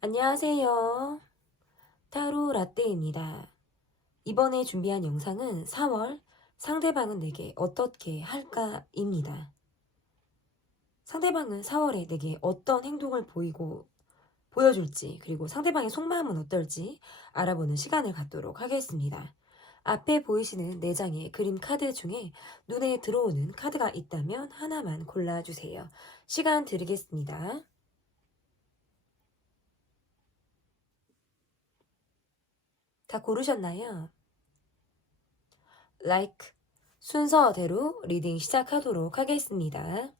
안녕하세요. 타로 라떼입니다. 이번에 준비한 영상은 4월 상대방은 내게 어떻게 할까입니다. 상대방은 4월에 내게 어떤 행동을 보여줄지, 그리고 상대방의 속마음은 어떨지 알아보는 시간을 갖도록 하겠습니다. 앞에 보이시는 4장의 그림 카드 중에 눈에 들어오는 카드가 있다면 하나만 골라주세요. 시간 드리겠습니다. 다 고르셨나요? like 순서대로 리딩 시작하도록 하겠습니다.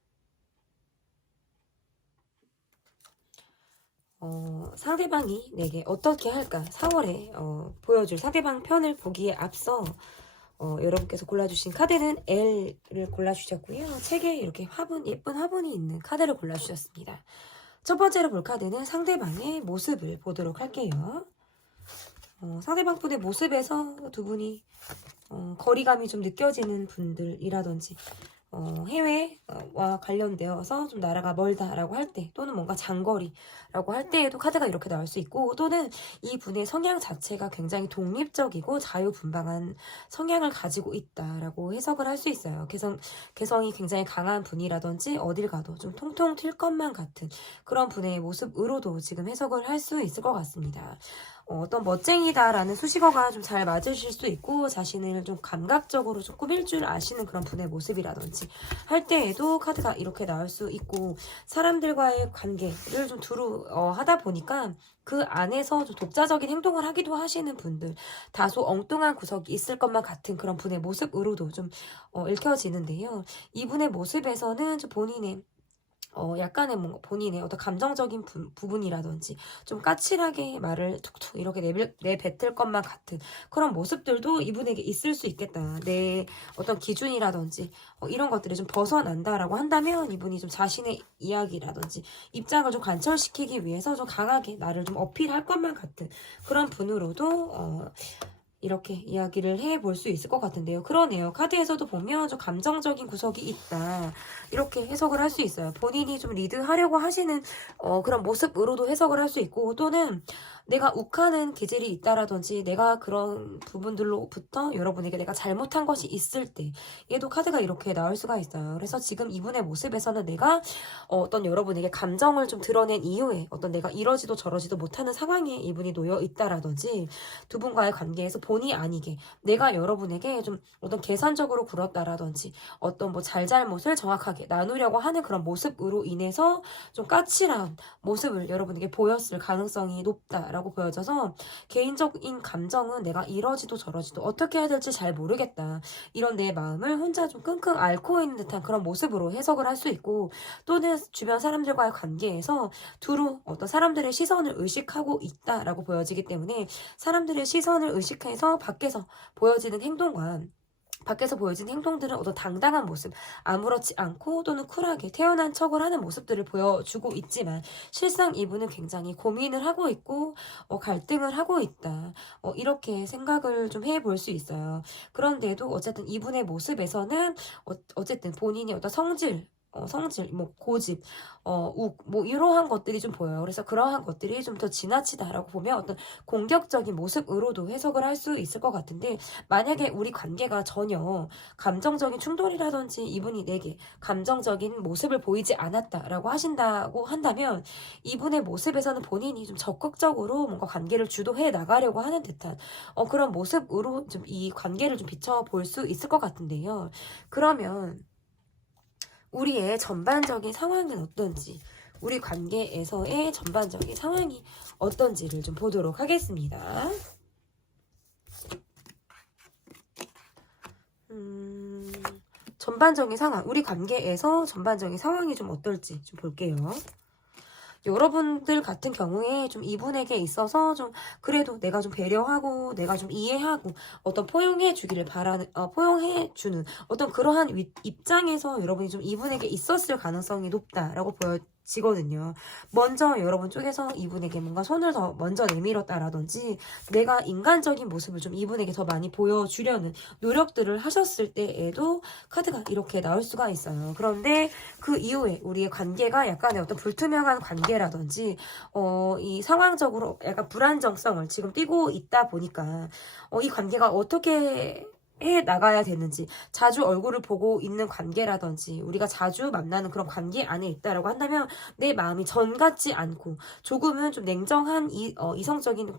상대방이 내게 어떻게 할까 4월에 보여줄 상대방 편을 보기에 앞서 여러분께서 골라주신 카드는 L을 골라주셨고요. 책에 이렇게 예쁜 화분이 있는 카드를 골라주셨습니다. 첫 번째로 볼 카드는 상대방의 모습을 보도록 할게요. 상대방 분의 모습에서 두 분이 거리감이 좀 느껴지는 분들이라든지 해외와 관련되어서 좀 나라가 멀다라고 할 때, 또는 뭔가 장거리라고 할 때에도 카드가 이렇게 나올 수 있고, 또는 이 분의 성향 자체가 굉장히 독립적이고 자유분방한 성향을 가지고 있다라고 해석을 할 수 있어요. 개성이 굉장히 강한 분이라든지 어딜 가도 좀 통통 튈 것만 같은 그런 분의 모습으로도 지금 해석을 할 수 있을 것 같습니다. 어떤 멋쟁이다라는 수식어가 좀 잘 맞으실 수 있고, 자신을 좀 감각적으로 좀 꾸밀 줄 아시는 그런 분의 모습이라든지 할 때에도 카드가 이렇게 나올 수 있고, 사람들과의 관계를 좀 두루 하다 보니까 그 안에서 좀 독자적인 행동을 하기도 하시는 분들, 다소 엉뚱한 구석이 있을 것만 같은 그런 분의 모습으로도 좀 읽혀지는데요. 이분의 모습에서는 좀 본인의 약간의 뭔가 본인의 어떤 감정적인 부분이라든지 좀 까칠하게 말을 툭툭 이렇게 내뱉을 것만 같은 그런 모습들도 이분에게 있을 수 있겠다. 내 어떤 기준이라든지 이런 것들이 좀 벗어난다라고 한다면 이분이 좀 자신의 이야기라든지 입장을 좀 관철시키기 위해서 좀 강하게 나를 좀 어필할 것만 같은 그런 분으로도 이렇게 이야기를 해볼 수 있을 것 같은데요. 그러네요. 카드에서도 보면 좀 감정적인 구석이 있다. 이렇게 해석을 할 수 있어요. 본인이 좀 리드하려고 하시는 그런 모습으로도 해석을 할 수 있고, 또는 내가 욱하는 기질이 있다라든지 내가 그런 부분들로부터 여러분에게 내가 잘못한 것이 있을 때 얘도 카드가 이렇게 나올 수가 있어요. 그래서 지금 이분의 모습에서는 내가 어떤 여러분에게 감정을 좀 드러낸 이후에 어떤 내가 이러지도 저러지도 못하는 상황에 이분이 놓여 있다라든지 두 분과의 관계에서 본의 아니게 내가 여러분에게 좀 어떤 계산적으로 굴었다라든지 어떤 뭐 잘잘못을 정확하게 나누려고 하는 그런 모습으로 인해서 좀 까칠한 모습을 여러분에게 보였을 가능성이 높다라고 보여져서, 개인적인 감정은 내가 이러지도 저러지도 어떻게 해야 될지 잘 모르겠다, 이런 내 마음을 혼자 좀 끙끙 앓고 있는 듯한 그런 모습으로 해석을 할 수 있고, 또는 주변 사람들과의 관계에서 두루 어떤 사람들의 시선을 의식하고 있다라고 보여지기 때문에 사람들의 시선을 의식해서 밖에서 보여지는 행동들은 어떤 당당한 모습, 아무렇지 않고 또는 쿨하게 태어난 척을 하는 모습들을 보여주고 있지만, 실상 이분은 굉장히 고민을 하고 있고 갈등을 하고 있다, 이렇게 생각을 좀 해볼 수 있어요. 그런데도 어쨌든 이분의 모습에서는 어쨌든 본인의 어떤 성질, 뭐 고집, 뭐 이러한 것들이 좀 보여요. 그래서 그러한 것들이 좀 더 지나치다라고 보면 어떤 공격적인 모습으로도 해석을 할 수 있을 것 같은데, 만약에 우리 관계가 전혀 감정적인 충돌이라든지 이분이 내게 감정적인 모습을 보이지 않았다라고 하신다고 한다면, 이분의 모습에서는 본인이 좀 적극적으로 뭔가 관계를 주도해 나가려고 하는 듯한 그런 모습으로 좀 이 관계를 좀 비춰볼 수 있을 것 같은데요. 그러면 우리의 전반적인 상황은 어떤지, 우리 관계에서의 전반적인 상황이 어떤지를 좀 보도록 하겠습니다. 전반적인 상황, 우리 관계에서 전반적인 상황이 좀 어떨지 좀 볼게요. 여러분들 같은 경우에 좀 이분에게 있어서 좀 그래도 내가 좀 배려하고 내가 좀 이해하고 어떤 포용해 주는 어떤 그러한 입장에서 여러분이 좀 이분에게 있었을 가능성이 높다라고 지거든요. 먼저 여러분 쪽에서 이분에게 뭔가 손을 더 먼저 내밀었다라든지 내가 인간적인 모습을 좀 이분에게 더 많이 보여주려는 노력들을 하셨을 때에도 카드가 이렇게 나올 수가 있어요. 그런데 그 이후에 우리의 관계가 약간의 어떤 불투명한 관계라든지 이 상황적으로 약간 불안정성을 지금 띠고 있다 보니까 이 관계가 어떻게 해 나가야 되는지, 자주 얼굴을 보고 있는 관계라든지 우리가 자주 만나는 그런 관계 안에 있다라고 한다면 내 마음이 전 같지 않고 조금은 좀 냉정한 이성적인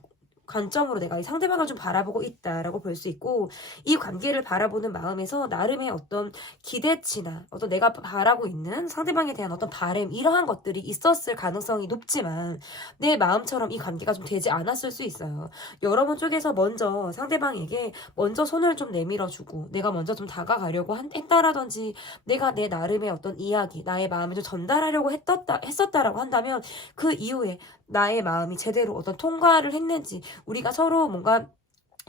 관점으로 내가 이 상대방을 좀 바라보고 있다라고 볼 수 있고, 이 관계를 바라보는 마음에서 나름의 어떤 기대치나 어떤 내가 바라고 있는 상대방에 대한 어떤 바램, 이러한 것들이 있었을 가능성이 높지만 내 마음처럼 이 관계가 좀 되지 않았을 수 있어요. 여러분 쪽에서 먼저 상대방에게 먼저 손을 좀 내밀어주고 내가 먼저 좀 다가가려고 했다라든지 내가 내 나름의 어떤 이야기, 나의 마음을 좀 전달하려고 했었다라고 한다면 그 이후에 나의 마음이 제대로 어떤 통과를 했는지, 우리가 서로 뭔가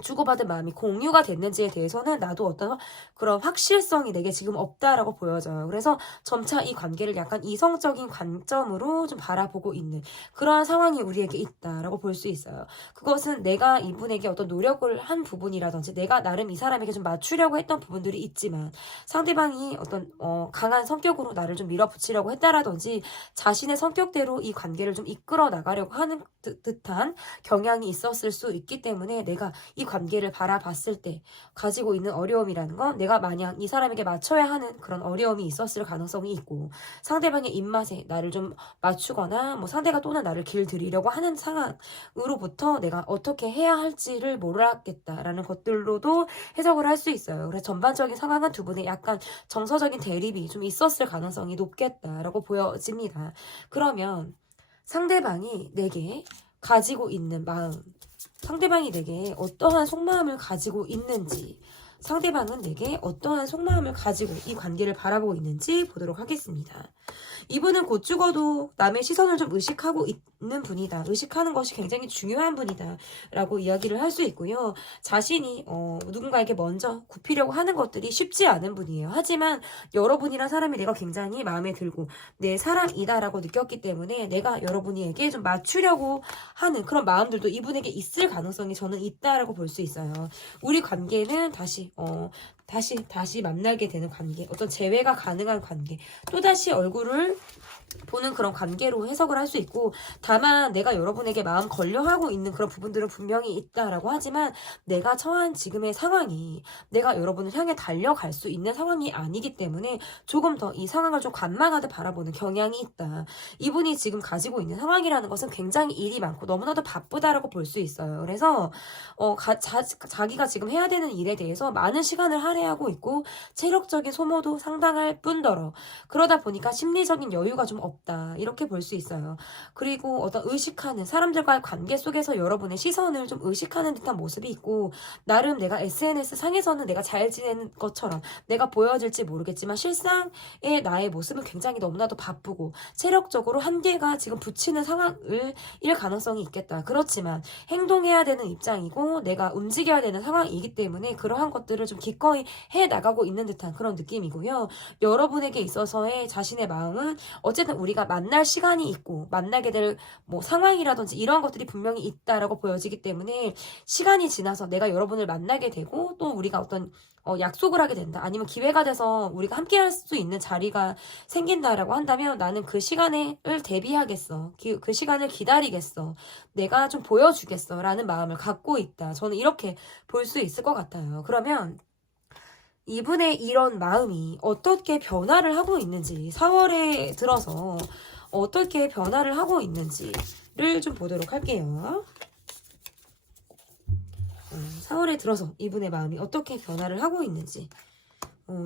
주고받은 마음이 공유가 됐는지에 대해서는 나도 어떤 그런 확실성이 내게 지금 없다라고 보여져요. 그래서 점차 이 관계를 약간 이성적인 관점으로 좀 바라보고 있는 그러한 상황이 우리에게 있다라고 볼 수 있어요. 그것은 내가 이분에게 어떤 노력을 한 부분이라든지 내가 나름 이 사람에게 좀 맞추려고 했던 부분들이 있지만 상대방이 어떤 강한 성격으로 나를 좀 밀어붙이려고 했다라든지 자신의 성격대로 이 관계를 좀 이끌어 나가려고 하는 듯한 경향이 있었을 수 있기 때문에 내가 이 관계를 바라봤을 때 가지고 있는 어려움이라는 건 내가 마냥 이 사람에게 맞춰야 하는 그런 어려움이 있었을 가능성이 있고, 상대방의 입맛에 나를 좀 맞추거나 뭐 상대가 또는 나를 길들이려고 하는 상황으로부터 내가 어떻게 해야 할지를 몰랐겠다라는 것들로도 해석을 할 수 있어요. 그래서 전반적인 상황은 두 분의 약간 정서적인 대립이 좀 있었을 가능성이 높겠다라고 보여집니다. 그러면 상대방이 내게 가지고 있는 마음, 상대방이 내게 어떠한 속마음을 가지고 있는지, 상대방은 내게 어떠한 속마음을 가지고 이 관계를 바라보고 있는지 보도록 하겠습니다. 이분은 곧 죽어도 남의 시선을 좀 의식하고 있는 분이다. 의식하는 것이 굉장히 중요한 분이다. 라고 이야기를 할 수 있고요. 자신이 누군가에게 먼저 굽히려고 하는 것들이 쉽지 않은 분이에요. 하지만 여러분이란 사람이 내가 굉장히 마음에 들고 내 사람이다라고 느꼈기 때문에 내가 여러분에게 좀 맞추려고 하는 그런 마음들도 이분에게 있을 가능성이 저는 있다라고 볼 수 있어요. 우리 관계는 다시 만나게 되는 관계, 어떤 재회가 가능한 관계, 또다시 얼굴을 보는 그런 관계로 해석을 할 수 있고, 다만 내가 여러분에게 마음 걸려하고 있는 그런 부분들은 분명히 있다라고 하지만 내가 처한 지금의 상황이 내가 여러분을 향해 달려갈 수 있는 상황이 아니기 때문에 조금 더 이 상황을 좀 관망하듯 바라보는 경향이 있다. 이분이 지금 가지고 있는 상황이라는 것은 굉장히 일이 많고 너무나도 바쁘다라고 볼 수 있어요. 그래서 자기가 지금 해야 되는 일에 대해서 많은 시간을 할애하고 있고 체력적인 소모도 상당할 뿐더러 그러다 보니까 심리적인 여유가 좀 없다, 이렇게 볼 수 있어요. 그리고 어떤 의식하는 사람들과의 관계 속에서 여러분의 시선을 좀 의식하는 듯한 모습이 있고, 나름 내가 SNS 상에서는 내가 잘 지내는 것처럼 내가 보여질지 모르겠지만 실상의 나의 모습은 굉장히 너무나도 바쁘고 체력적으로 한계가 지금 붙이는 상황일 가능성이 있겠다. 그렇지만 행동해야 되는 입장이고 내가 움직여야 되는 상황이기 때문에 그러한 것들을 좀 기꺼이 해 나가고 있는 듯한 그런 느낌이고요. 여러분에게 있어서의 자신의 마음은 어쨌든 우리가 만날 시간이 있고 만나게 될 뭐 상황이라든지 이런 것들이 분명히 있다라고 보여지기 때문에 시간이 지나서 내가 여러분을 만나게 되고 또 우리가 어떤 약속을 하게 된다, 아니면 기회가 돼서 우리가 함께 할 수 있는 자리가 생긴다라고 한다면 나는 그 시간을 대비하겠어. 그 시간을 기다리겠어. 내가 좀 보여주겠어. 라는 마음을 갖고 있다. 저는 이렇게 볼 수 있을 것 같아요. 그러면 이분의 이런 마음이 어떻게 변화를 하고 있는지, 4월에 들어서 어떻게 변화를 하고 있는지를 좀 보도록 할게요. 4월에 들어서 이분의 마음이 어떻게 변화를 하고 있는지.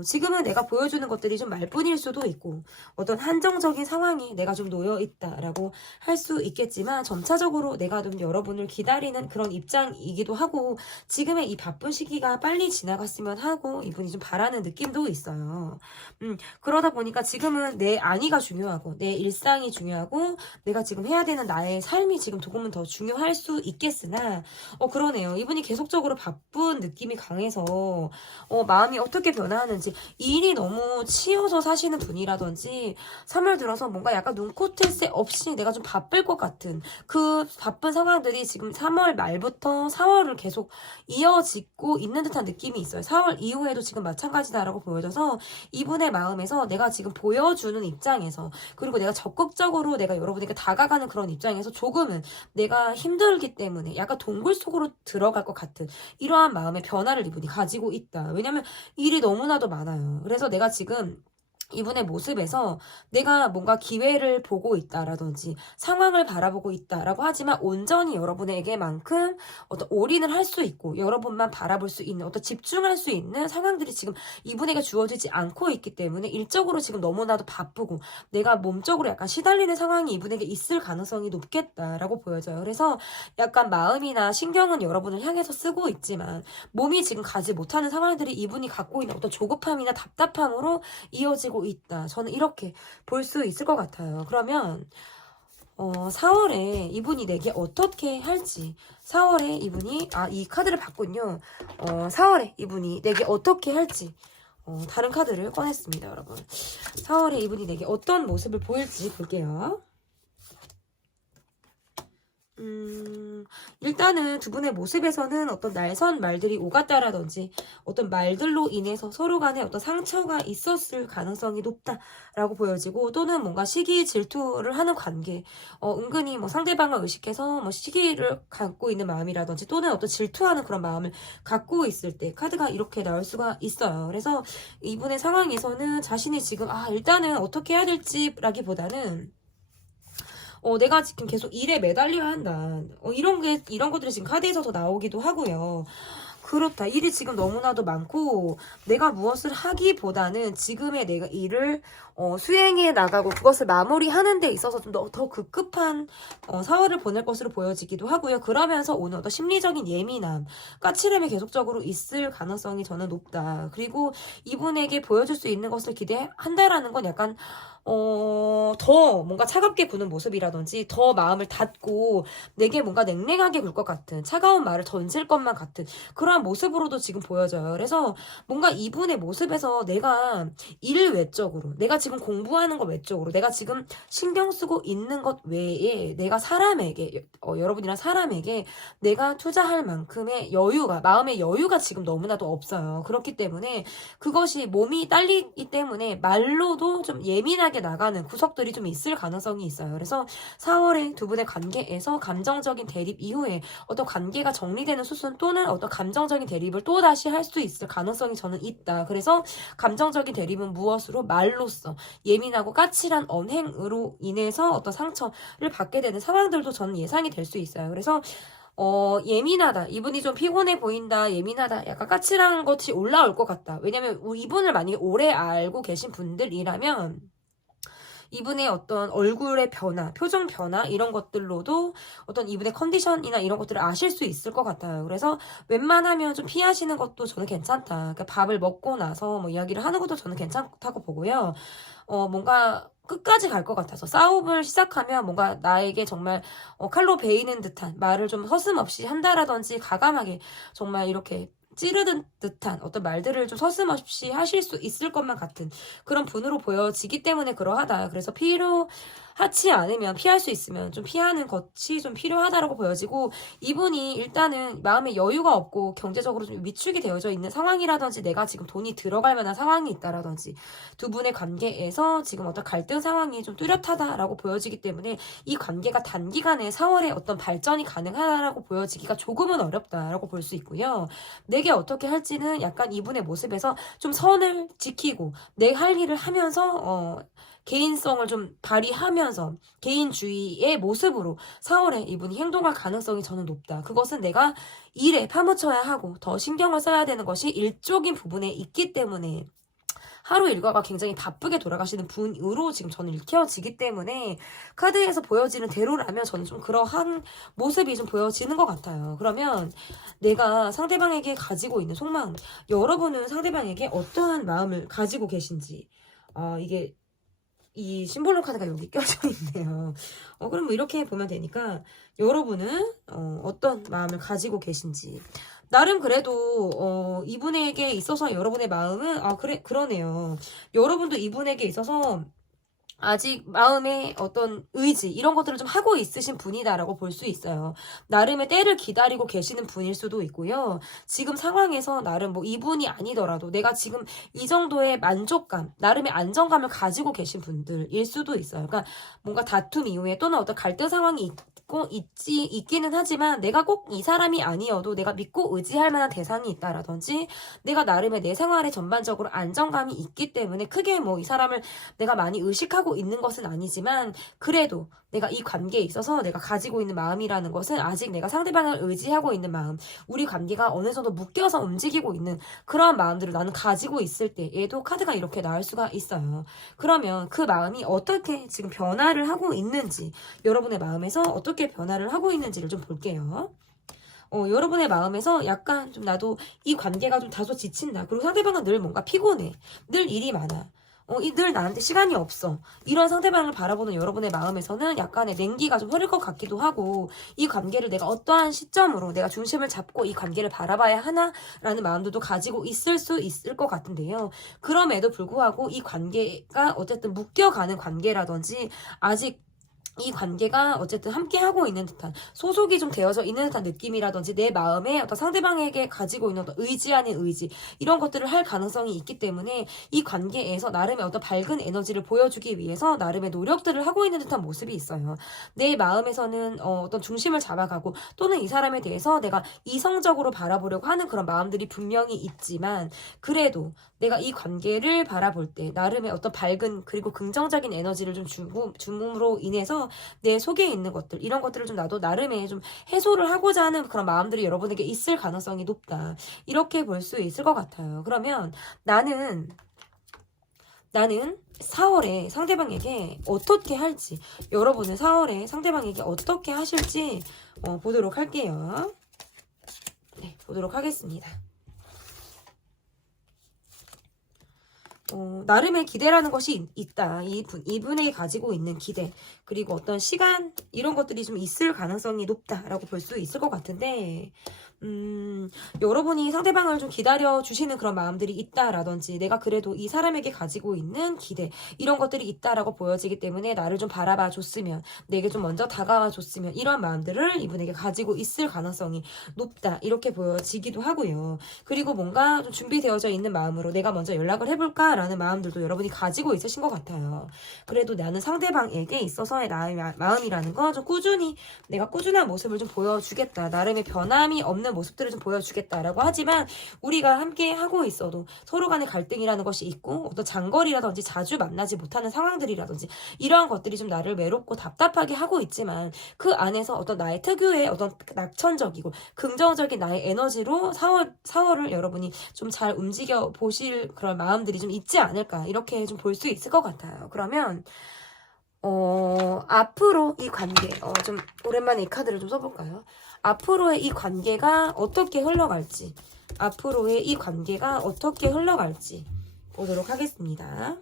지금은 내가 보여주는 것들이 좀 말뿐일 수도 있고 어떤 한정적인 상황에 내가 좀 놓여 있다라고 할 수 있겠지만 점차적으로 내가 좀 여러분을 기다리는 그런 입장이기도 하고 지금의 이 바쁜 시기가 빨리 지나갔으면 하고 이분이 좀 바라는 느낌도 있어요. 그러다 보니까 지금은 내 안위가 중요하고 내 일상이 중요하고 내가 지금 해야 되는 나의 삶이 지금 조금은 더 중요할 수 있겠으나 그러네요. 이분이 계속적으로 바쁜 느낌이 강해서 마음이 어떻게 변화하는지 한다든지 일이 너무 치여서 사시는 분이라든지 3월 들어서 뭔가 약간 눈코 뜰 새 없이 내가 좀 바쁠 것 같은 그 바쁜 상황들이 지금 3월 말부터 4월을 계속 이어지고 있는 듯한 느낌이 있어요. 4월 이후에도 지금 마찬가지다라고 보여져서 이분의 마음에서 내가 지금 보여주는 입장에서 그리고 내가 적극적으로 내가 여러분에게 다가가는 그런 입장에서 조금은 내가 힘들기 때문에 약간 동굴 속으로 들어갈 것 같은 이러한 마음의 변화를 이분이 가지고 있다. 왜냐면 일이 너무나도 많아요. 그래서 내가 지금 이분의 모습에서 내가 뭔가 기회를 보고 있다라든지 상황을 바라보고 있다라고 하지만 온전히 여러분에게만큼 어떤 올인을 할 수 있고 여러분만 바라볼 수 있는 어떤 집중할 수 있는 상황들이 지금 이분에게 주어지지 않고 있기 때문에 일적으로 지금 너무나도 바쁘고 내가 몸적으로 약간 시달리는 상황이 이분에게 있을 가능성이 높겠다라고 보여져요. 그래서 약간 마음이나 신경은 여러분을 향해서 쓰고 있지만 몸이 지금 가지 못하는 상황들이 이분이 갖고 있는 어떤 조급함이나 답답함으로 이어지고 있다. 저는 이렇게 볼 수 있을 것 같아요. 그러면 4월에 이분이 내게 어떻게 할지 4월에 이분이 이 카드를 봤군요. 4월에 이분이 내게 어떻게 할지 다른 카드를 꺼냈습니다. 여러분 4월에 이분이 내게 어떤 모습을 보일지 볼게요. 일단은 두 분의 모습에서는 어떤 날선 말들이 오갔다라든지 어떤 말들로 인해서 서로 간에 어떤 상처가 있었을 가능성이 높다라고 보여지고 또는 뭔가 시기 질투를 하는 관계 은근히 뭐 상대방을 의식해서 뭐 시기를 갖고 있는 마음이라든지 또는 어떤 질투하는 그런 마음을 갖고 있을 때 카드가 이렇게 나올 수가 있어요. 그래서 이분의 상황에서는 자신이 지금 일단은 어떻게 해야 될지라기보다는 내가 지금 계속 일에 매달려야 한다. 이런 것들이 지금 카드에서 더 나오기도 하고요. 그렇다. 일이 지금 너무나도 많고 내가 무엇을 하기보다는 지금의 내가 일을 수행해 나가고 그것을 마무리하는 데 있어서 좀 더 급급한 4월을 보낼 것으로 보여지기도 하고요. 그러면서 오는 어떤 심리적인 예민함, 까칠함이 계속적으로 있을 가능성이 저는 높다. 그리고 이분에게 보여줄 수 있는 것을 기대한다라는 건 약간 더 뭔가 차갑게 구는 모습이라든지 더 마음을 닫고 내게 뭔가 냉랭하게 굴 것 같은 차가운 말을 던질 것만 같은 그러한 모습으로도 지금 보여져요. 그래서 뭔가 이분의 모습에서 내가 일 외적으로 내가 지금 공부하는 것 외적으로 내가 지금 신경 쓰고 있는 것 외에 내가 사람에게 여러분이랑 사람에게 내가 투자할 만큼의 여유가 마음의 여유가 지금 너무나도 없어요. 그렇기 때문에 그것이 몸이 딸리기 때문에 말로도 좀 예민하게 나가는 구석들이 좀 있을 가능성이 있어요. 그래서 4월에 두 분의 관계에서 감정적인 대립 이후에 어떤 관계가 정리되는 수순 또는 어떤 감정적인 대립을 또다시 할 수 있을 가능성이 저는 있다. 그래서 감정적인 대립은 무엇으로? 말로써 예민하고 까칠한 언행으로 인해서 어떤 상처를 받게 되는 상황들도 저는 예상이 될 수 있어요. 그래서 예민하다. 이분이 좀 피곤해 보인다. 예민하다. 약간 까칠한 것이 올라올 것 같다. 왜냐면 이분을 만약에 오래 알고 계신 분들이라면 이분의 어떤 얼굴의 변화, 표정 변화 이런 것들로도 어떤 이분의 컨디션이나 이런 것들을 아실 수 있을 것 같아요. 그래서 웬만하면 좀 피하시는 것도 저는 괜찮다. 그러니까 밥을 먹고 나서 뭐 이야기를 하는 것도 저는 괜찮다고 보고요. 뭔가 끝까지 갈 것 같아서 싸움을 시작하면 뭔가 나에게 정말 칼로 베이는 듯한 말을 좀 서슴없이 한다라든지 가감하게 정말 이렇게 찌르는 듯한 어떤 말들을 좀 서슴없이 하실 수 있을 것만 같은 그런 분으로 보여지기 때문에 그러하다. 그래서 필요하지 않으면 피할 수 있으면 좀 피하는 것이 좀 필요하다라고 보여지고 이분이 일단은 마음에 여유가 없고 경제적으로 좀 위축이 되어져 있는 상황이라든지 내가 지금 돈이 들어갈 만한 상황이 있다라든지 두 분의 관계에서 지금 어떤 갈등 상황이 좀 뚜렷하다라고 보여지기 때문에 이 관계가 단기간에 4월에 어떤 발전이 가능하다라고 보여지기가 조금은 어렵다라고 볼 수 있고요. 내게 어떻게 할지는 약간 이분의 모습에서 좀 선을 지키고 내 할 일을 하면서 개인성을 좀 발휘하면서 개인주의의 모습으로 4월에 이분이 행동할 가능성이 저는 높다. 그것은 내가 일에 파묻혀야 하고 더 신경을 써야 되는 것이 일적인 부분에 있기 때문에 하루 일과가 굉장히 바쁘게 돌아가시는 분으로 지금 저는 읽혀지기 때문에 카드에서 보여지는 대로라면 저는 좀 그러한 모습이 좀 보여지는 것 같아요. 그러면 내가 상대방에게 가지고 있는 속마음, 여러분은 상대방에게 어떠한 마음을 가지고 계신지 이게 이 심볼로 카드가 여기 껴져 있네요. 그럼 뭐 이렇게 보면 되니까 여러분은 어떤 마음을 가지고 계신지 나름 그래도 이분에게 있어서 여러분의 마음은 그러네요. 여러분도 이분에게 있어서 아직 마음의 어떤 의지 이런 것들을 좀 하고 있으신 분이다라고 볼 수 있어요. 나름의 때를 기다리고 계시는 분일 수도 있고요. 지금 상황에서 나름 뭐 이분이 아니더라도 내가 지금 이 정도의 만족감, 나름의 안정감을 가지고 계신 분들일 수도 있어요. 그러니까 뭔가 다툼 이후에 또는 어떤 갈등 상황이 있기는 하지만 내가 꼭 이 사람이 아니어도 내가 믿고 의지할 만한 대상이 있다라든지 내가 나름의 내 생활에 전반적으로 안정감이 있기 때문에 크게 뭐 이 사람을 내가 많이 의식하고 있는 것은 아니지만 그래도 내가 이 관계에 있어서 내가 가지고 있는 마음이라는 것은 아직 내가 상대방을 의지하고 있는 마음, 우리 관계가 어느 정도 묶여서 움직이고 있는 그러한 마음들을 나는 가지고 있을 때에도 카드가 이렇게 나올 수가 있어요. 그러면 그 마음이 어떻게 지금 변화를 하고 있는지, 여러분의 마음에서 어떻게 변화를 하고 있는지를 좀 볼게요. 여러분의 마음에서 약간 좀 나도 이 관계가 좀 다소 지친다. 그리고 상대방은 늘 뭔가 피곤해. 늘 일이 많아. 늘 나한테 시간이 없어. 이런 상대방을 바라보는 여러분의 마음에서는 약간의 냉기가 좀 흐를 것 같기도 하고, 이 관계를 내가 어떠한 시점으로 내가 중심을 잡고 이 관계를 바라봐야 하나라는 마음들도 가지고 있을 수 있을 것 같은데요. 그럼에도 불구하고 이 관계가 어쨌든 묶여가는 관계라든지 아직 이 관계가 어쨌든 함께하고 있는 듯한 소속이 좀 되어져 있는 듯한 느낌이라든지 내 마음에 어떤 상대방에게 가지고 있는 어떤 의지 아닌 의지 이런 것들을 할 가능성이 있기 때문에 이 관계에서 나름의 어떤 밝은 에너지를 보여주기 위해서 나름의 노력들을 하고 있는 듯한 모습이 있어요. 내 마음에서는 어떤 중심을 잡아가고 또는 이 사람에 대해서 내가 이성적으로 바라보려고 하는 그런 마음들이 분명히 있지만 그래도 내가 이 관계를 바라볼 때 나름의 어떤 밝은 그리고 긍정적인 에너지를 좀 줌으로 인해서 내 속에 있는 것들 이런 것들을 좀 나도 나름의 좀 해소를 하고자 하는 그런 마음들이 여러분에게 있을 가능성이 높다. 이렇게 볼 수 있을 것 같아요. 그러면 나는 4월에 상대방에게 어떻게 할지 여러분은 4월에 상대방에게 어떻게 하실지 보도록 할게요. 네, 보도록 하겠습니다. 나름의 기대라는 것이 있다. 이분에게 가지고 있는 기대, 그리고 어떤 시간, 이런 것들이 좀 있을 가능성이 높다라고 볼 수 있을 것 같은데, 여러분이 상대방을 좀 기다려주시는 그런 마음들이 있다라든지, 내가 그래도 이 사람에게 가지고 있는 기대, 이런 것들이 있다라고 보여지기 때문에 나를 좀 바라봐 줬으면, 내게 좀 먼저 다가와 줬으면, 이런 마음들을 이분에게 가지고 있을 가능성이 높다. 이렇게 보여지기도 하고요. 그리고 뭔가 좀 준비되어져 있는 마음으로 내가 먼저 연락을 해볼까라는 마음들도 여러분이 가지고 있으신 것 같아요. 그래도 나는 상대방에게 있어서의 나의 마음이라는 거 좀 꾸준히 내가 꾸준한 모습을 좀 보여주겠다. 나름의 변함이 없는 모습들을 좀 보여주겠다라고 하지만 우리가 함께 하고 있어도 서로 간의 갈등이라는 것이 있고 어떤 장거리라든지 자주 만나지 못하는 상황들이라든지 이러한 것들이 좀 나를 외롭고 답답하게 하고 있지만 그 안에서 어떤 나의 특유의 어떤 낙천적이고 긍정적인 나의 에너지로 4월을 여러분이 좀 잘 움직여 보실 그런 마음들이 좀 있지 않을까 이렇게 좀 볼 수 있을 것 같아요. 그러면 앞으로 이 관계 좀 오랜만에 이 카드를 좀 써볼까요? 앞으로의 이 관계가 어떻게 흘러갈지 앞으로의 이 관계가 어떻게 흘러갈지 보도록 하겠습니다.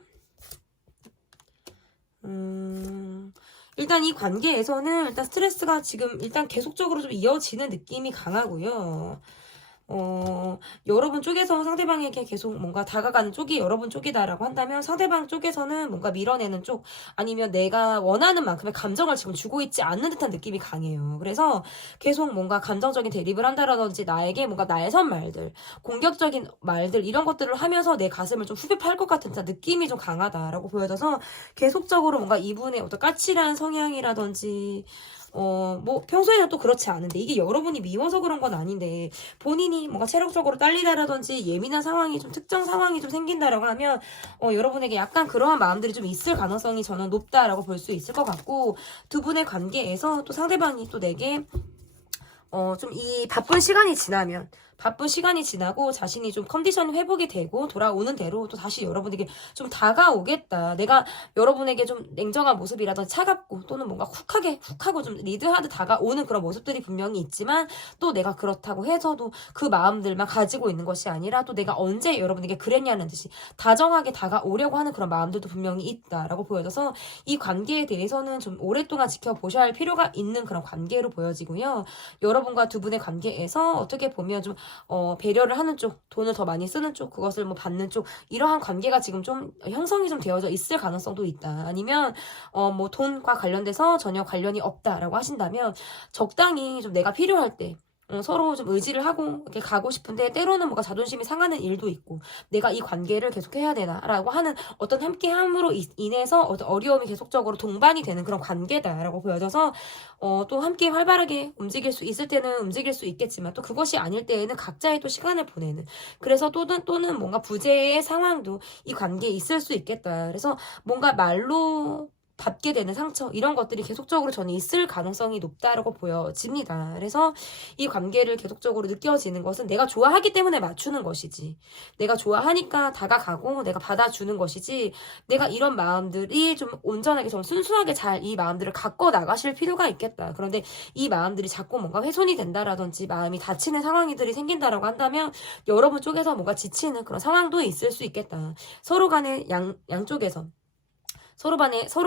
일단 이 관계에서는 일단 스트레스가 지금 일단 계속적으로 좀 이어지는 느낌이 강하고요. 여러분 쪽에서 상대방에게 계속 뭔가 다가가는 쪽이 여러분 쪽이다라고 한다면 상대방 쪽에서는 뭔가 밀어내는 쪽 아니면 내가 원하는 만큼의 감정을 지금 주고 있지 않는 듯한 느낌이 강해요. 그래서 계속 뭔가 감정적인 대립을 한다라든지 나에게 뭔가 날선 말들, 공격적인 말들 이런 것들을 하면서 내 가슴을 좀 후벼 팔 것 같은 느낌이 좀 강하다라고 보여져서 계속적으로 뭔가 이분의 어떤 까칠한 성향이라든지 뭐 평소에는 또 그렇지 않은데 이게 여러분이 미워서 그런 건 아닌데 본인이 뭔가 체력적으로 딸리다라든지 예민한 상황이 좀 특정 상황이 좀 생긴다라고 하면 여러분에게 약간 그러한 마음들이 좀 있을 가능성이 저는 높다라고 볼 수 있을 것 같고 두 분의 관계에서 또 상대방이 또 내게 좀 이 바쁜 시간이 지나고 자신이 좀 컨디션이 회복이 되고 돌아오는 대로 또 다시 여러분에게 좀 다가오겠다. 내가 여러분에게 좀 냉정한 모습이라든지 차갑고 또는 뭔가 훅하고 좀 리드하듯 다가오는 그런 모습들이 분명히 있지만 또 내가 그렇다고 해서도 그 마음들만 가지고 있는 것이 아니라 또 내가 언제 여러분에게 그랬냐는 듯이 다정하게 다가오려고 하는 그런 마음들도 분명히 있다라고 보여져서 이 관계에 대해서는 좀 오랫동안 지켜보셔야 할 필요가 있는 그런 관계로 보여지고요. 여러분과 두 분의 관계에서 어떻게 보면 좀 배려를 하는 쪽, 돈을 더 많이 쓰는 쪽, 그것을 뭐 받는 쪽, 이러한 관계가 지금 좀 형성이 좀 되어져 있을 가능성도 있다. 아니면 뭐 돈과 관련돼서 전혀 관련이 없다라고 하신다면 적당히 좀 내가 필요할 때 서로 좀 의지를 하고 이렇게 가고 싶은데, 때로는 뭔가 자존심이 상하는 일도 있고, 내가 이 관계를 계속 해야 되나라고 하는 어떤 함께함으로 인해서 어떤 어려움이 계속적으로 동반이 되는 그런 관계다라고 보여져서 또 함께 활발하게 움직일 수 있을 때는 움직일 수 있겠지만, 또 그것이 아닐 때에는 각자의 또 시간을 보내는, 그래서 또는 뭔가 부재의 상황도 이 관계에 있을 수 있겠다. 그래서 뭔가 말로 받게 되는 상처, 이런 것들이 계속적으로 저는 있을 가능성이 높다라고 보여집니다. 그래서 이 관계를 계속적으로 느껴지는 것은 내가 좋아하기 때문에 맞추는 것이지, 내가 좋아하니까 다가가고 내가 받아주는 것이지, 내가 이런 마음들이 좀 온전하게 좀 순수하게 잘 이 마음들을 갖고 나가실 필요가 있겠다. 그런데 이 마음들이 자꾸 뭔가 훼손이 된다라든지 마음이 다치는 상황들이 생긴다라고 한다면 여러분 쪽에서 뭔가 지치는 그런 상황도 있을 수 있겠다. 서로 간에 양쪽에서 서로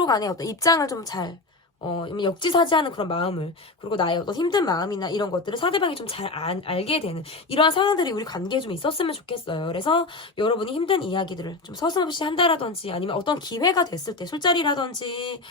간에 어떤 입장을 좀 잘, 역지사지하는 그런 마음을, 그리고 나의 어떤 힘든 마음이나 이런 것들을 상대방이 좀 잘 알게 되는 이러한 상황들이 우리 관계에 좀 있었으면 좋겠어요. 그래서 여러분이 힘든 이야기들을 좀 서슴없이 한다라든지, 아니면 어떤 기회가 됐을 때, 술자리라든지,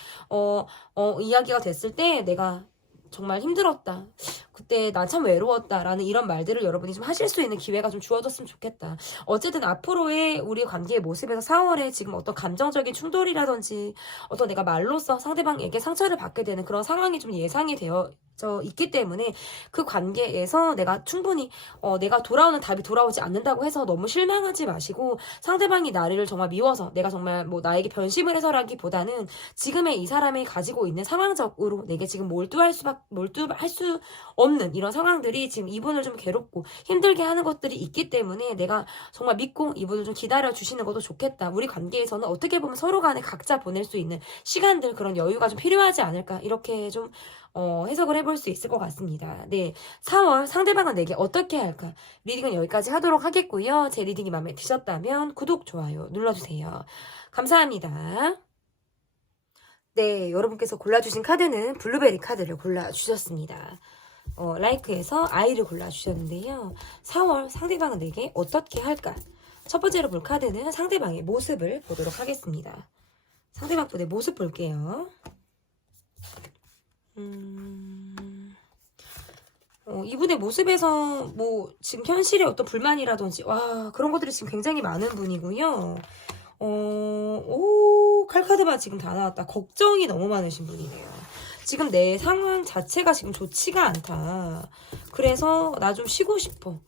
이야기가 됐을 때 내가 정말 힘들었다, 그때 나 참 외로웠다라는 이런 말들을 여러분이 좀 하실 수 있는 기회가 좀 주어졌으면 좋겠다. 어쨌든 앞으로의 우리 관계의 모습에서 4월에 지금 어떤 감정적인 충돌이라든지 어떤 내가 말로써 상대방에게 상처를 받게 되는 그런 상황이 좀 예상이 되어져 있기 때문에, 그 관계에서 내가 충분히 내가 돌아오는 답이 돌아오지 않는다고 해서 너무 실망하지 마시고, 상대방이 나를 정말 미워서 내가 정말 뭐 나에게 변심을 해서라기보다는 지금의 이 사람이 가지고 있는 상황적으로 내게 지금 몰두할 수 없는 이런 상황들이 지금 이분을 좀 괴롭고 힘들게 하는 것들이 있기 때문에, 내가 정말 믿고 이분을 좀 기다려 주시는 것도 좋겠다. 우리 관계에서는 어떻게 보면 서로 간에 각자 보낼 수 있는 시간들, 그런 여유가 좀 필요하지 않을까, 이렇게 좀 해석을 해볼 수 있을 것 같습니다. 네, 4월 상대방은 내게 어떻게 할까? 리딩은 여기까지 하도록 하겠고요. 제 리딩이 마음에 드셨다면 구독, 좋아요 눌러주세요. 감사합니다. 네, 여러분께서 골라주신 카드는 블루베리 카드를 골라주셨습니다. 라이크에서 아이를 골라주셨는데요. 4월 상대방은 내게 어떻게 할까? 첫 번째로 볼 카드는 상대방의 모습을 보도록 하겠습니다. 상대방 분의 모습 볼게요. 이분의 모습에서 뭐 지금 현실의 어떤 불만이라든지 그런 것들이 지금 굉장히 많은 분이고요. 칼카드만 지금 다 나왔다. 걱정이 너무 많으신 분이네요. 지금 내 상황 자체가 지금 좋지가 않다. 그래서 나 좀 쉬고 싶어.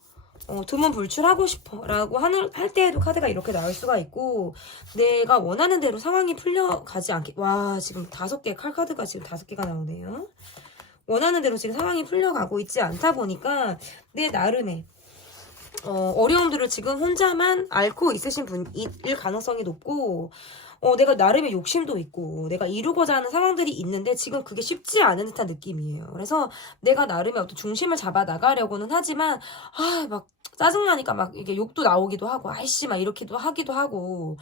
두문불출하고 싶어 라고 할 때에도 카드가 이렇게 나올 수가 있고, 내가 원하는 대로 상황이 풀려가지 않게, 지금 5개, 칼카드가 지금 5개가 나오네요. 원하는 대로 지금 상황이 풀려가고 있지 않다 보니까 내 나름의 어려움들을 지금 혼자만 앓고 있으신 분일 가능성이 높고, 내가 나름의 욕심도 있고 내가 이루고자 하는 상황들이 있는데 지금 그게 쉽지 않은 듯한 느낌이에요. 그래서 내가 나름의 어떤 중심을 잡아 나가려고는 하지만 막 짜증나니까 막 이게 욕도 나오기도 하고, 아이씨 막 이렇게도 하기도 하고,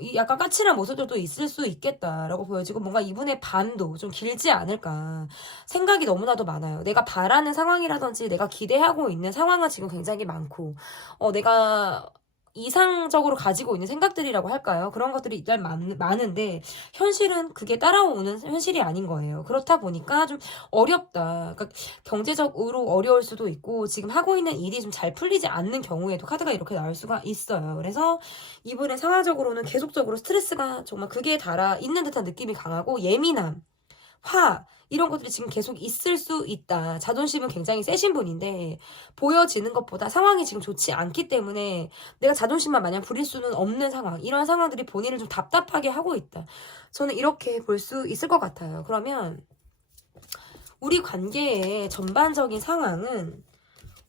이 약간 까칠한 모습들도 있을 수 있겠다라고 보여지고, 뭔가 이분의 반도 좀 길지 않을까 생각이 너무나도 많아요. 내가 바라는 상황이라든지 내가 기대하고 있는 상황은 지금 굉장히 많고, 내가 이상적으로 가지고 있는 생각들이라고 할까요? 그런 것들이 일단 많은데 현실은 그게 따라오는 현실이 아닌 거예요. 그렇다 보니까 좀 어렵다. 그러니까 경제적으로 어려울 수도 있고, 지금 하고 있는 일이 좀 잘 풀리지 않는 경우에도 카드가 이렇게 나올 수가 있어요. 그래서 이분의 상황적으로는 계속적으로 스트레스가 정말 극에 달아 있는 듯한 느낌이 강하고, 예민함, 이런 것들이 지금 계속 있을 수 있다. 자존심은 굉장히 세신 분인데 보여지는 것보다 상황이 지금 좋지 않기 때문에 내가 자존심만 마냥 부릴 수는 없는 상황, 이런 상황들이 본인을 좀 답답하게 하고 있다. 저는 이렇게 볼 수 있을 것 같아요. 그러면 우리 관계의 전반적인 상황은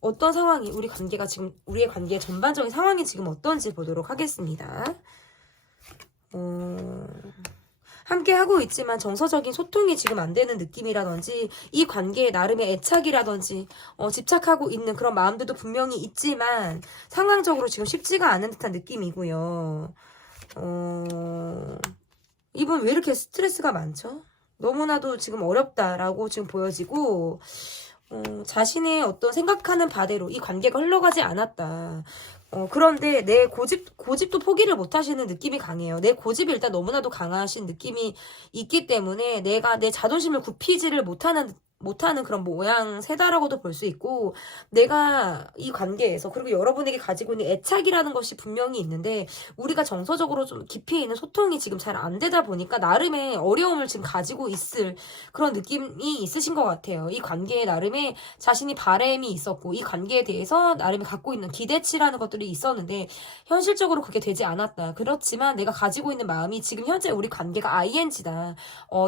어떤 상황이, 우리의 관계의 전반적인 상황이 지금 어떤지 보도록 하겠습니다. 함께 하고 있지만 정서적인 소통이 지금 안 되는 느낌이라든지, 이 관계에 나름의 애착이라든지 집착하고 있는 그런 마음들도 분명히 있지만 상황적으로 지금 쉽지가 않은 듯한 느낌이고요. 이분 왜 이렇게 스트레스가 많죠? 너무나도 지금 어렵다라고 지금 보여지고, 자신의 어떤 생각하는 바대로 이 관계가 흘러가지 않았다. 그런데 내 고집도 포기를 못 하시는 느낌이 강해요. 내 고집이 일단 너무나도 강하신 느낌이 있기 때문에 내가 내 자존심을 굽히지를 못하는 그런 모양새다라고도 볼 수 있고, 내가 이 관계에서, 그리고 여러분에게 가지고 있는 애착이라는 것이 분명히 있는데, 우리가 정서적으로 좀 깊이 있는 소통이 지금 잘 안 되다 보니까 나름의 어려움을 지금 가지고 있을 그런 느낌이 있으신 것 같아요. 이 관계에 나름의 자신이 바램이 있었고, 이 관계에 대해서 나름의 갖고 있는 기대치라는 것들이 있었는데, 현실적으로 그게 되지 않았다. 그렇지만 내가 가지고 있는 마음이 지금 현재 우리 관계가 ING다.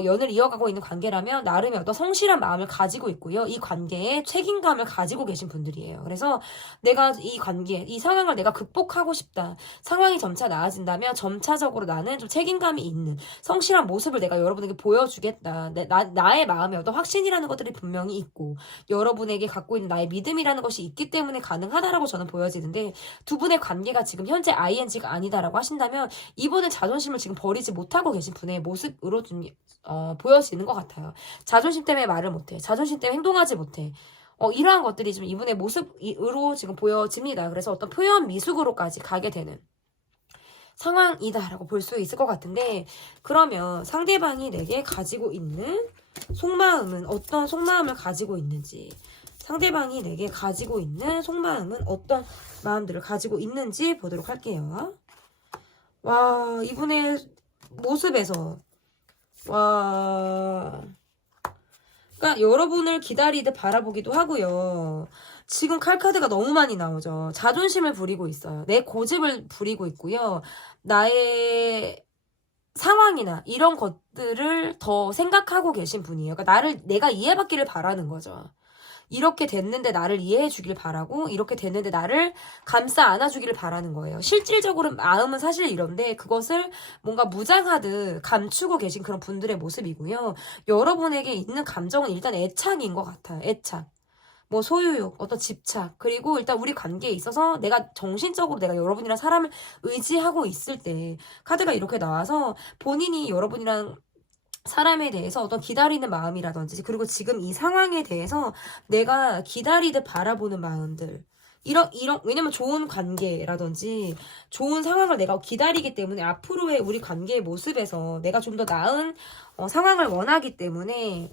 연을 이어가고 있는 관계라면 나름의 어떤 성실한 마음을 가지고 있고요. 이 관계에 책임감을 가지고 계신 분들이에요. 그래서 내가 이 관계, 이 상황을 내가 극복하고 싶다. 상황이 점차 나아진다면 점차적으로 나는 좀 책임감이 있는 성실한 모습을 내가 여러분에게 보여주겠다. 나의 마음에 어떤 확신이라는 것들이 분명히 있고, 여러분에게 갖고 있는 나의 믿음이라는 것이 있기 때문에 가능하다라고 저는 보여지는데, 두 분의 관계가 지금 현재 ING가 아니다라고 하신다면 이분은 자존심을 지금 버리지 못하고 계신 분의 모습으로 좀 보여지는 것 같아요. 자존심 때문에 말을 못해. 자존심 때문에 행동하지 못해. 이러한 것들이 좀 이분의 모습으로 지금 보여집니다. 그래서 어떤 표현 미숙으로까지 가게 되는 상황이다라고 볼 수 있을 것 같은데, 그러면 상대방이 내게 가지고 있는 속마음은 어떤 속마음을 가지고 있는지, 상대방이 내게 가지고 있는 속마음은 어떤 마음들을 가지고 있는지 보도록 할게요. 와, 이분의 모습에서 그러니까 여러분을 기다리듯 바라보기도 하고요. 지금 칼카드가 너무 많이 나오죠. 자존심을 부리고 있어요. 내 고집을 부리고 있고요. 나의 상황이나 이런 것들을 더 생각하고 계신 분이에요. 그러니까 내가 이해받기를 바라는 거죠. 이렇게 됐는데 나를 이해해 주길 바라고, 이렇게 됐는데 나를 감싸 안아주기를 바라는 거예요. 실질적으로 마음은 사실 이런데 그것을 뭔가 무장하듯 감추고 계신 그런 분들의 모습이고요. 여러분에게 있는 감정은 일단 애착인 것 같아요. 애착. 뭐 소유욕, 어떤 집착, 그리고 일단 우리 관계에 있어서 정신적으로 내가 여러분이랑 사람을 의지하고 있을 때 카드가 이렇게 나와서 본인이 여러분이랑 사람에 대해서 어떤 기다리는 마음이라든지, 그리고 지금 이 상황에 대해서 내가 기다리듯 바라보는 마음들, 왜냐면 좋은 관계라든지 좋은 상황을 내가 기다리기 때문에 앞으로의 우리 관계의 모습에서 내가 좀 더 나은 상황을 원하기 때문에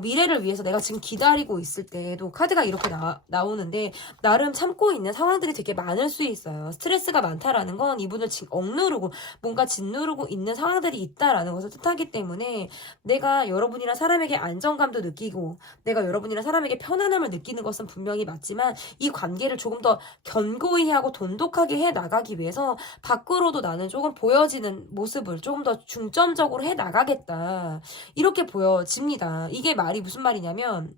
미래를 위해서 내가 지금 기다리고 있을 때도 카드가 이렇게 나오는데, 나름 참고 있는 상황들이 되게 많을 수 있어요. 스트레스가 많다라는 건 이분을 지금 억누르고 뭔가 짓누르고 있는 상황들이 있다라는 것을 뜻하기 때문에, 내가 여러분이랑 사람에게 안정감도 느끼고 내가 여러분이랑 사람에게 편안함을 느끼는 것은 분명히 맞지만, 이 관계를 조금 더 견고히 하고 돈독하게 해 나가기 위해서 밖으로도 나는 조금 보여지는 모습을 조금 더 중점적으로 해 나가겠다, 이렇게 보여집니다. 이게 말이 무슨 말이냐면,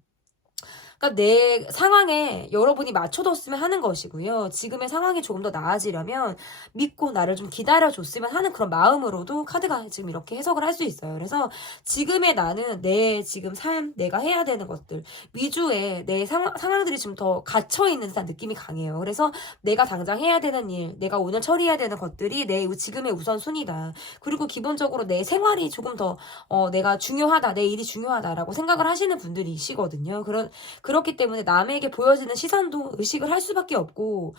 그러니까 내 상황에 여러분이 맞춰뒀으면 하는 것이고요. 지금의 상황이 조금 더 나아지려면 믿고 나를 좀 기다려줬으면 하는 그런 마음으로도 카드가 지금 이렇게 해석을 할 수 있어요. 그래서 지금의 나는 내 지금 삶, 내가 해야 되는 것들 위주의 내 상황들이 좀 더 갇혀있는 듯한 느낌이 강해요. 그래서 내가 당장 해야 되는 일, 내가 오늘 처리해야 되는 것들이 내 지금의 우선순위다. 그리고 기본적으로 내 생활이 조금 더 내가 중요하다, 내 일이 중요하다라고 생각을 하시는 분들이시거든요. 그렇기 때문에 남에게 보여지는 시선도 의식을 할 수밖에 없고,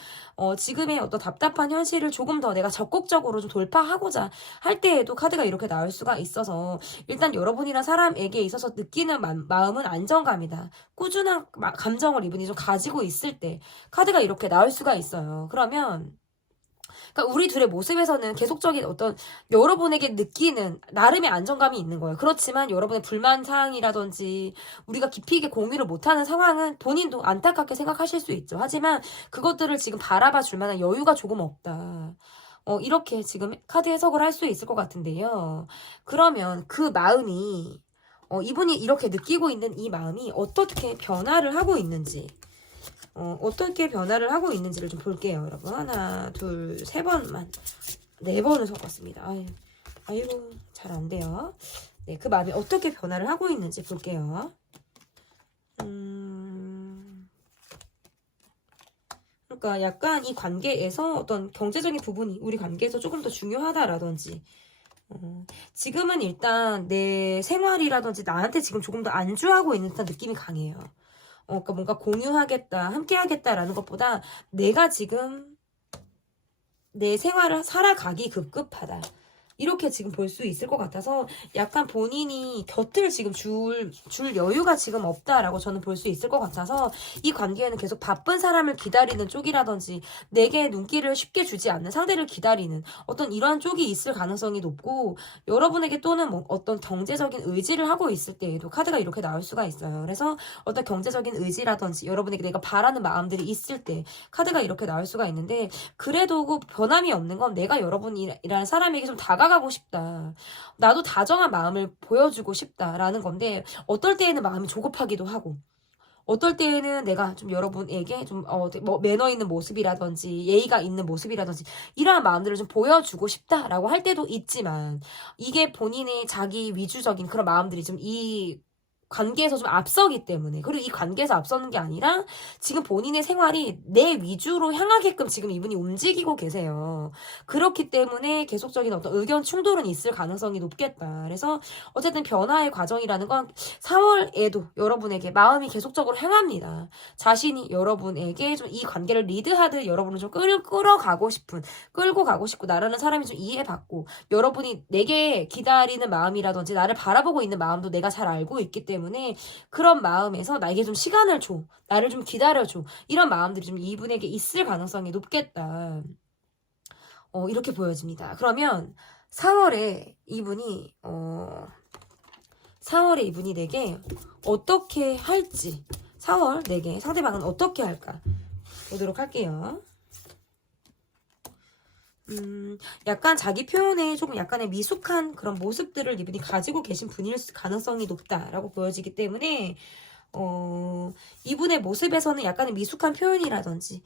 지금의 어떤 답답한 현실을 조금 더 내가 적극적으로 좀 돌파하고자 할 때에도 카드가 이렇게 나올 수가 있어서, 일단 여러분이란 사람에게 있어서 느끼는 마음은 안정감이다. 꾸준한 감정을 이분이 좀 가지고 있을 때 카드가 이렇게 나올 수가 있어요. 그러니까 우리 둘의 모습에서는 계속적인 어떤 여러분에게 느끼는 나름의 안정감이 있는 거예요. 그렇지만 여러분의 불만 사항이라든지 우리가 깊이 있게 공유를 못하는 상황은 본인도 안타깝게 생각하실 수 있죠. 하지만 그것들을 지금 바라봐 줄 만한 여유가 조금 없다. 이렇게 지금 카드 해석을 할 수 있을 것 같은데요. 그러면 그 마음이, 이분이 이렇게 느끼고 있는 이 마음이 어떻게 변화를 하고 있는지, 어떻게 변화를 하고 있는지를 좀 볼게요, 여러분. 하나, 둘, 세 번만, 네 번을 섞었습니다. 아이고, 잘 안 돼요. 네, 그 마음이 어떻게 변화를 하고 있는지 볼게요. 그러니까 약간 이 관계에서 어떤 경제적인 부분이 우리 관계에서 조금 더 중요하다라든지, 지금은 일단 내 생활이라든지 나한테 지금 조금 더 안주하고 있는 듯한 느낌이 강해요. 그러니까 뭔가 공유하겠다, 함께 하겠다라는 것보다 내가 지금 내 생활을 살아가기 급급하다. 이렇게 지금 볼 수 있을 것 같아서 약간 본인이 곁을 지금 줄 여유가 지금 없다라고 저는 볼 수 있을 것 같아서 이 관계에는 계속 바쁜 사람을 기다리는 쪽이라든지 내게 눈길을 쉽게 주지 않는 상대를 기다리는 어떤 이러한 쪽이 있을 가능성이 높고 여러분에게 또는 뭐 어떤 경제적인 의지를 하고 있을 때에도 카드가 이렇게 나올 수가 있어요. 그래서 어떤 경제적인 의지라든지 여러분에게 내가 바라는 마음들이 있을 때 카드가 이렇게 나올 수가 있는데 그래도 그 변함이 없는 건 내가 여러분이라는 사람에게 좀 다가가고 싶다. 나도 다정한 마음을 보여주고 싶다라는 건데 어떨 때에는 마음이 조급하기도 하고 어떨 때에는 내가 좀 여러분에게 좀 뭐 매너 있는 모습이라든지 예의가 있는 모습이라든지 이러한 마음들을 좀 보여주고 싶다라고 할 때도 있지만 이게 본인의 자기 위주적인 그런 마음들이 좀 이 관계에서 좀 앞서기 때문에 그리고 이 관계에서 앞서는 게 아니라 지금 본인의 생활이 내 위주로 향하게끔 지금 이분이 움직이고 계세요. 그렇기 때문에 계속적인 어떤 의견 충돌은 있을 가능성이 높겠다. 그래서 어쨌든 변화의 과정이라는 건 4월에도 여러분에게 마음이 계속적으로 향합니다. 자신이 여러분에게 좀 이 관계를 리드하듯 여러분을 좀 끌어가고 싶은 끌고 가고 싶고 나라는 사람이 좀 이해받고 여러분이 내게 기다리는 마음이라든지 나를 바라보고 있는 마음도 내가 잘 알고 있기 때문에 그런 마음에서 나에게 좀 시간을 줘. 나를 좀 기다려줘. 이런 마음들이 좀 이분에게 있을 가능성이 높겠다. 이렇게 보여집니다. 그러면 4월에 이분이 4월에 이분이 내게 어떻게 할지 4월 내게 상대방은 어떻게 할까 보도록 할게요. 약간 자기 표현에 조금 약간의 미숙한 그런 모습들을 이분이 가지고 계신 분일 가능성이 높다라고 보여지기 때문에 이분의 모습에서는 약간의 미숙한 표현이라든지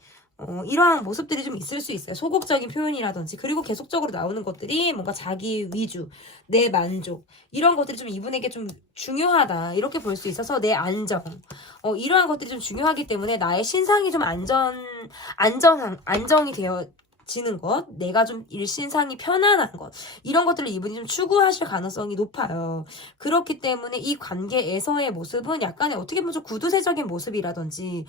이러한 모습들이 좀 있을 수 있어요. 소극적인 표현이라든지 그리고 계속적으로 나오는 것들이 뭔가 자기 위주, 내 만족 이런 것들이 좀 이분에게 좀 중요하다 이렇게 볼 수 있어서 내 안정 이러한 것들이 좀 중요하기 때문에 나의 신상이 좀 안정이 되어지는 것, 내가 좀 일신상이 편안한 것 이런 것들을 이분이 좀 추구하실 가능성이 높아요. 그렇기 때문에 이 관계에서의 모습은 약간의 어떻게 보면 좀 구두쇠적인 모습이라든지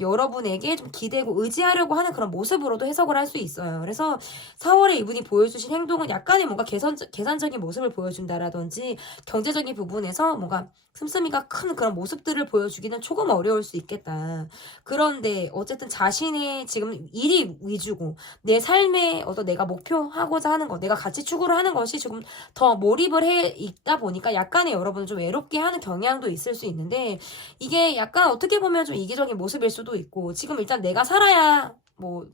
여러분에게 좀 기대고 의지하려고 하는 그런 모습으로도 해석을 할 수 있어요. 그래서 4월에 이분이 보여주신 행동은 약간의 뭔가 계산적인 모습을 보여준다라든지 경제적인 부분에서 뭔가 씀씀이가 큰 그런 모습들을 보여주기는 조금 어려울 수 있겠다. 그런데 어쨌든 자신의 지금 일이 위주고 내 삶에 어떤 내가 목표하고자 하는 것, 내가 같이 추구를 하는 것이 조금 더 몰입을 해 있다 보니까 약간의 여러분을 좀 외롭게 하는 경향도 있을 수 있는데 이게 약간 어떻게 보면 좀 이기적인 모습일 수도 있고 지금 일단 내가 살아야 뭐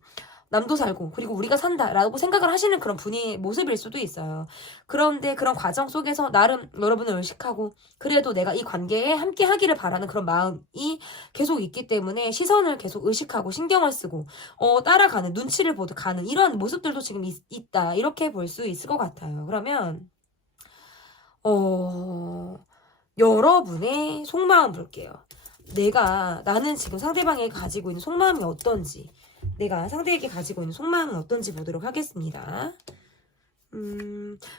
남도 살고 그리고 우리가 산다라고 생각을 하시는 그런 분의 모습일 수도 있어요. 그런데 그런 과정 속에서 나름 여러분을 의식하고 그래도 내가 이 관계에 함께 하기를 바라는 그런 마음이 계속 있기 때문에 시선을 계속 의식하고 신경을 쓰고 따라가는 눈치를 보듯 가는 이런 모습들도 지금 있다 이렇게 볼 수 있을 것 같아요. 그러면 여러분의 속마음 볼게요. 나는 지금 상대방에게 가지고 있는 속마음이 어떤지 내가 상대에게 가지고 있는 속마음은 어떤지 보도록 하겠습니다.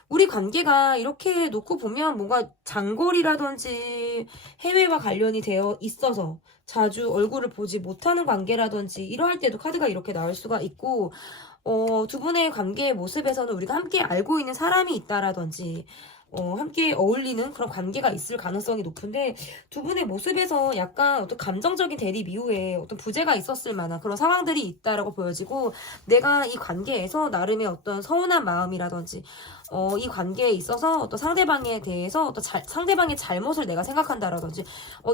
우리 관계가 이렇게 놓고 보면 뭔가 장거리라든지 해외와 관련이 되어 있어서 자주 얼굴을 보지 못하는 관계라든지 이러할 때도 카드가 이렇게 나올 수가 있고 두 분의 관계의 모습에서는 우리가 함께 알고 있는 사람이 있다라든지 함께 어울리는 그런 관계가 있을 가능성이 높은데 두 분의 모습에서 약간 어떤 감정적인 대립 이후에 어떤 부재가 있었을 만한 그런 상황들이 있다라고 보여지고 내가 이 관계에서 나름의 어떤 서운한 마음이라든지 이 관계에 있어서 어떤 상대방에 대해서 어떤 상대방의 잘못을 내가 생각한다라든지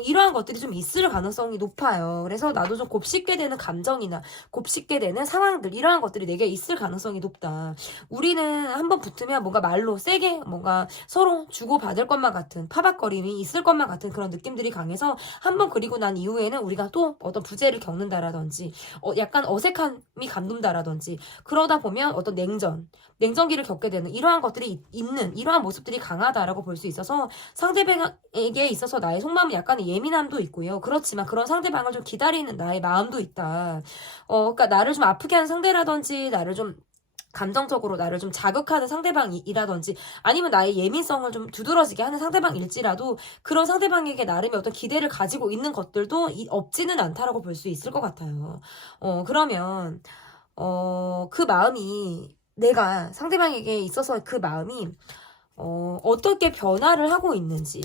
이러한 것들이 좀 있을 가능성이 높아요. 그래서 나도 좀 곱씹게 되는 감정이나 곱씹게 되는 상황들 이러한 것들이 내게 있을 가능성이 높다. 우리는 한번 붙으면 뭔가 말로 세게 뭔가 서로 주고받을 것만 같은 파박거림이 있을 것만 같은 그런 느낌들이 강해서 한번 그리고 난 이후에는 우리가 또 어떤 부재를 겪는다라든지 약간 어색함이 감돈다라든지 그러다 보면 어떤 냉전기를 겪게 되는 이러한 것들이 있는 이러한 모습들이 강하다라고 볼 수 있어서 상대방에게 있어서 나의 속마음은 약간의 예민함도 있고요. 그렇지만 그런 상대방을 좀 기다리는 나의 마음도 있다. 그러니까 나를 좀 아프게 하는 상대라든지 나를 좀 감정적으로 나를 좀 자극하는 상대방이라든지 아니면 나의 예민성을 좀 두드러지게 하는 상대방일지라도 그런 상대방에게 나름의 어떤 기대를 가지고 있는 것들도 없지는 않다라고 볼 수 있을 것 같아요. 그러면 그 마음이 내가 상대방에게 있어서 그 마음이 어떻게 변화를 하고 있는지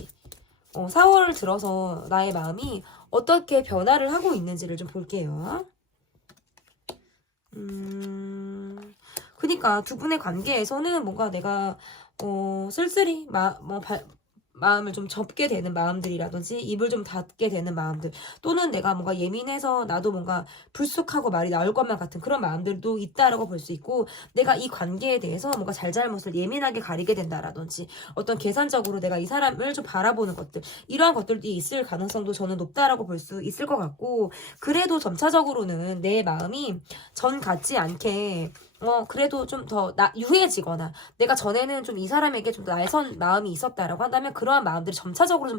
4월 들어서 나의 마음이 어떻게 변화를 하고 있는지를 좀 볼게요. 그니까 두 분의 관계에서는 뭔가 내가 쓸쓸히 마음을 좀 접게 되는 마음들이라든지 입을 좀 닫게 되는 마음들 또는 내가 뭔가 예민해서 나도 뭔가 불쑥하고 말이 나올 것만 같은 그런 마음들도 있다라고 볼 수 있고 내가 이 관계에 대해서 뭔가 잘잘못을 예민하게 가리게 된다라든지 어떤 계산적으로 내가 이 사람을 좀 바라보는 것들 이러한 것들이 있을 가능성도 저는 높다라고 볼 수 있을 것 같고 그래도 점차적으로는 내 마음이 전 같지 않게 그래도 좀 더 유해지거나 내가 전에는 좀 이 사람에게 좀 더 날선 마음이 있었다라고 한다면 그러한 마음들이 점차적으로 좀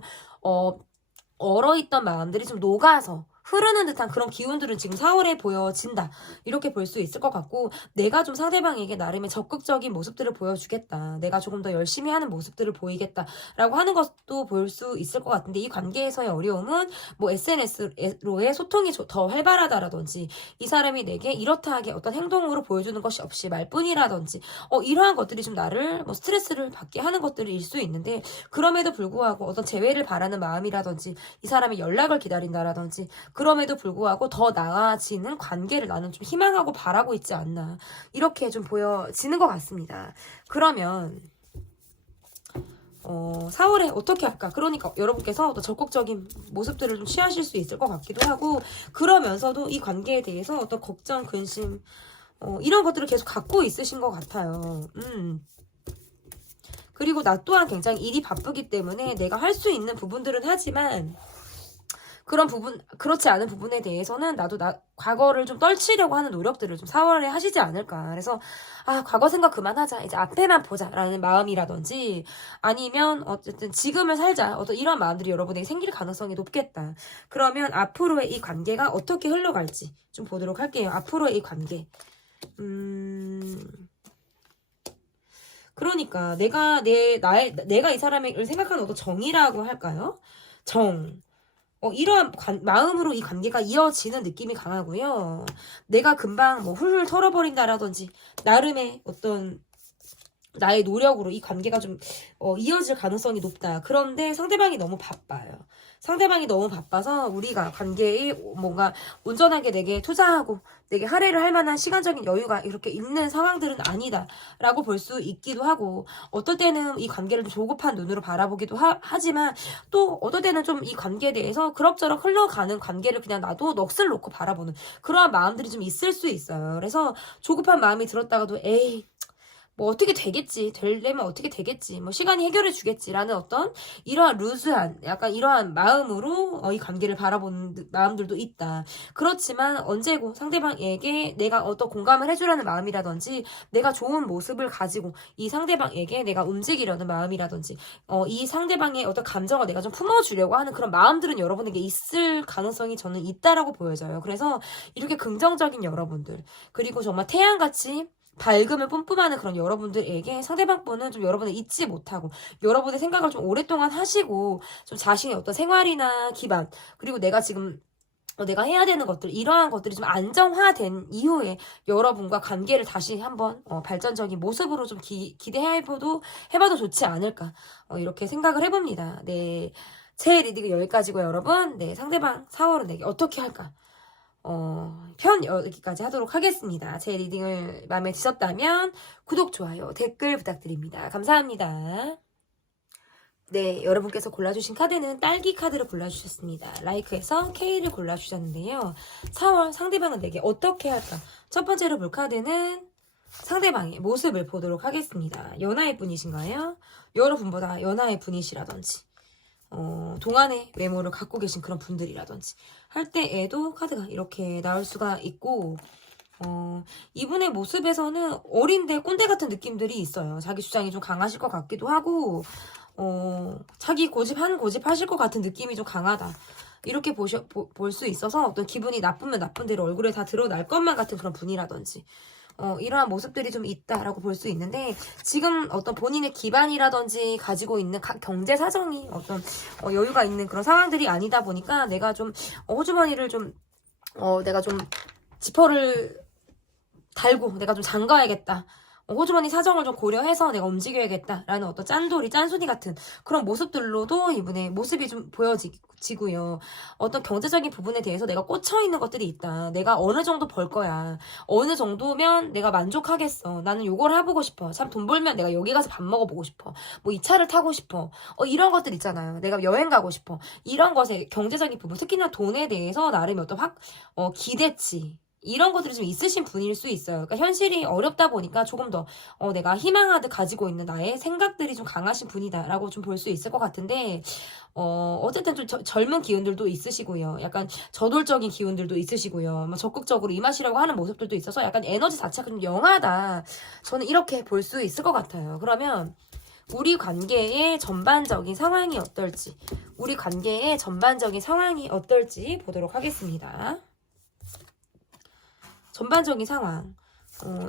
얼어있던 마음들이 좀 녹아서 흐르는 듯한 그런 기운들은 지금 4월에 보여진다. 이렇게 볼 수 있을 것 같고 내가 좀 상대방에게 나름의 적극적인 모습들을 보여주겠다. 내가 조금 더 열심히 하는 모습들을 보이겠다라고 하는 것도 볼 수 있을 것 같은데 이 관계에서의 어려움은 뭐 SNS로의 소통이 더 활발하다라든지 이 사람이 내게 이렇다 하게 어떤 행동으로 보여주는 것이 없이 말뿐이라든지 이러한 것들이 좀 나를 뭐 스트레스를 받게 하는 것들일 수 있는데 그럼에도 불구하고 어떤 재회를 바라는 마음이라든지 이 사람의 연락을 기다린다라든지 그럼에도 불구하고 더 나아지는 관계를 나는 좀 희망하고 바라고 있지 않나 이렇게 좀 보여지는 것 같습니다. 그러면 4월에 어떻게 할까? 그러니까 여러분께서 더 적극적인 모습들을 좀 취하실 수 있을 것 같기도 하고 그러면서도 이 관계에 대해서 어떤 걱정, 근심 이런 것들을 계속 갖고 있으신 것 같아요. 그리고 나 또한 굉장히 일이 바쁘기 때문에 내가 할 수 있는 부분들은 하지만 그렇지 않은 부분에 대해서는 나도 과거를 좀 떨치려고 하는 노력들을 좀 4월에 하시지 않을까. 그래서, 과거 생각 그만하자. 이제 앞에만 보자. 라는 마음이라든지, 아니면, 어쨌든 지금을 살자. 어떤 이런 마음들이 여러분에게 생길 가능성이 높겠다. 그러면 앞으로의 이 관계가 어떻게 흘러갈지 좀 보도록 할게요. 앞으로의 이 관계. 그러니까, 내가 이 사람을 생각하는 어떤 정이라고 할까요? 정. 이러한 마음으로 이 관계가 이어지는 느낌이 강하고요. 내가 금방 뭐 훌훌 털어버린다라든지 나름의 어떤 나의 노력으로 이 관계가 좀 이어질 가능성이 높다. 그런데 상대방이 너무 바빠요. 상대방이 너무 바빠서 우리가 관계에 뭔가 온전하게 내게 투자하고 내게 할애를 할 만한 시간적인 여유가 이렇게 있는 상황들은 아니다 라고 볼 수 있기도 하고 어떨 때는 이 관계를 좀 조급한 눈으로 바라보기도 하지만 또 어떨 때는 좀 이 관계에 대해서 그럭저럭 흘러가는 관계를 그냥 나도 넋을 놓고 바라보는 그러한 마음들이 좀 있을 수 있어요. 그래서 조급한 마음이 들었다가도 에이 뭐 어떻게 되겠지. 되려면 어떻게 되겠지. 뭐 시간이 해결해 주겠지라는 어떤 이러한 루즈한 약간 이러한 마음으로 이 관계를 바라보는 마음들도 있다. 그렇지만 언제고 상대방에게 내가 어떤 공감을 해주라는 마음이라든지 내가 좋은 모습을 가지고 이 상대방에게 내가 움직이려는 마음이라든지 이 상대방의 어떤 감정을 내가 좀 품어주려고 하는 그런 마음들은 여러분에게 있을 가능성이 저는 있다라고 보여져요. 그래서 이렇게 긍정적인 여러분들 그리고 정말 태양같이 밝음을 뿜뿜하는 그런 여러분들에게 상대방 분은 좀 여러분을 잊지 못하고 여러분의 생각을 좀 오랫동안 하시고 좀 자신의 어떤 생활이나 기반 그리고 내가 지금 내가 해야 되는 것들 이러한 것들이 좀 안정화된 이후에 여러분과 관계를 다시 한번 발전적인 모습으로 좀 기대해봐도 좋지 않을까 이렇게 생각을 해봅니다. 네, 제 리딩은 여기까지고요, 여러분. 네, 상대방 4월은 내게 어떻게 할까? 편 여기까지 하도록 하겠습니다. 제 리딩을 마음에 드셨다면 구독, 좋아요, 댓글 부탁드립니다. 감사합니다. 네, 여러분께서 골라주신 카드는 딸기 카드를 골라주셨습니다. 라이크에서 K를 골라주셨는데요. 4월 상대방은 내게 어떻게 할까? 첫 번째로 볼 카드는 상대방의 모습을 보도록 하겠습니다. 연하의 분이신가요? 여러분보다 연하의 분이시라든지 동안의 외모를 갖고 계신 그런 분들이라든지 할 때에도 카드가 이렇게 나올 수가 있고 이분의 모습에서는 어린데 꼰대 같은 느낌들이 있어요. 자기 주장이 좀 강하실 것 같기도 하고 자기 고집하실 것 같은 느낌이 좀 강하다. 이렇게 볼 수 있어서 어떤 기분이 나쁘면 나쁜 대로 얼굴에 다 드러날 것만 같은 그런 분이라든지 이러한 모습들이 좀 있다라고 볼 수 있는데, 지금 어떤 본인의 기반이라든지 가지고 있는 경제 사정이 어떤 여유가 있는 그런 상황들이 아니다 보니까 내가 좀 호주머니를 좀 내가 좀 지퍼를 달고 내가 좀 잠가야겠다. 호주머니 사정을 좀 고려해서 내가 움직여야겠다라는 어떤 짠소리 같은 그런 모습들로도 이분의 모습이 좀 보여지고요. 어떤 경제적인 부분에 대해서 내가 꽂혀있는 것들이 있다. 내가 어느 정도 벌 거야. 어느 정도면 내가 만족하겠어. 나는 요걸 해보고 싶어. 참 돈 벌면 내가 여기 가서 밥 먹어보고 싶어. 뭐 이 차를 타고 싶어. 이런 것들 있잖아요. 내가 여행 가고 싶어. 이런 것에 경제적인 부분, 특히나 돈에 대해서 나름의 어떤 기대치. 이런 것들이 좀 있으신 분일 수 있어요. 그러니까 현실이 어렵다 보니까 조금 더 내가 희망하듯 가지고 있는 나의 생각들이 좀 강하신 분이다라고 좀 볼 수 있을 것 같은데, 어쨌든 좀 젊은 기운들도 있으시고요. 약간 저돌적인 기운들도 있으시고요. 뭐 적극적으로 임하시려고 하는 모습들도 있어서 약간 에너지 자체가 좀 영하다. 저는 이렇게 볼 수 있을 것 같아요. 그러면 우리 관계의 전반적인 상황이 어떨지, 우리 관계의 전반적인 상황이 어떨지 보도록 하겠습니다. 전반적인 상황.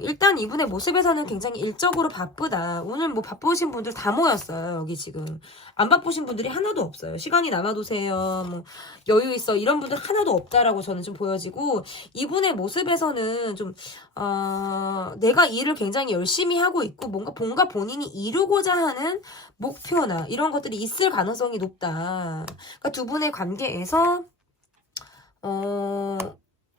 일단 이분의 모습에서는 굉장히 일적으로 바쁘다. 오늘 뭐 바쁘신 분들 다 모였어요. 여기 지금. 안 바쁘신 분들이 하나도 없어요. 시간이 남아도세요. 뭐 여유 있어. 이런 분들 하나도 없다라고 저는 좀 보여지고, 이분의 모습에서는 좀 내가 일을 굉장히 열심히 하고 있고 뭔가 본인이 이루고자 하는 목표나 이런 것들이 있을 가능성이 높다. 그러니까 두 분의 관계에서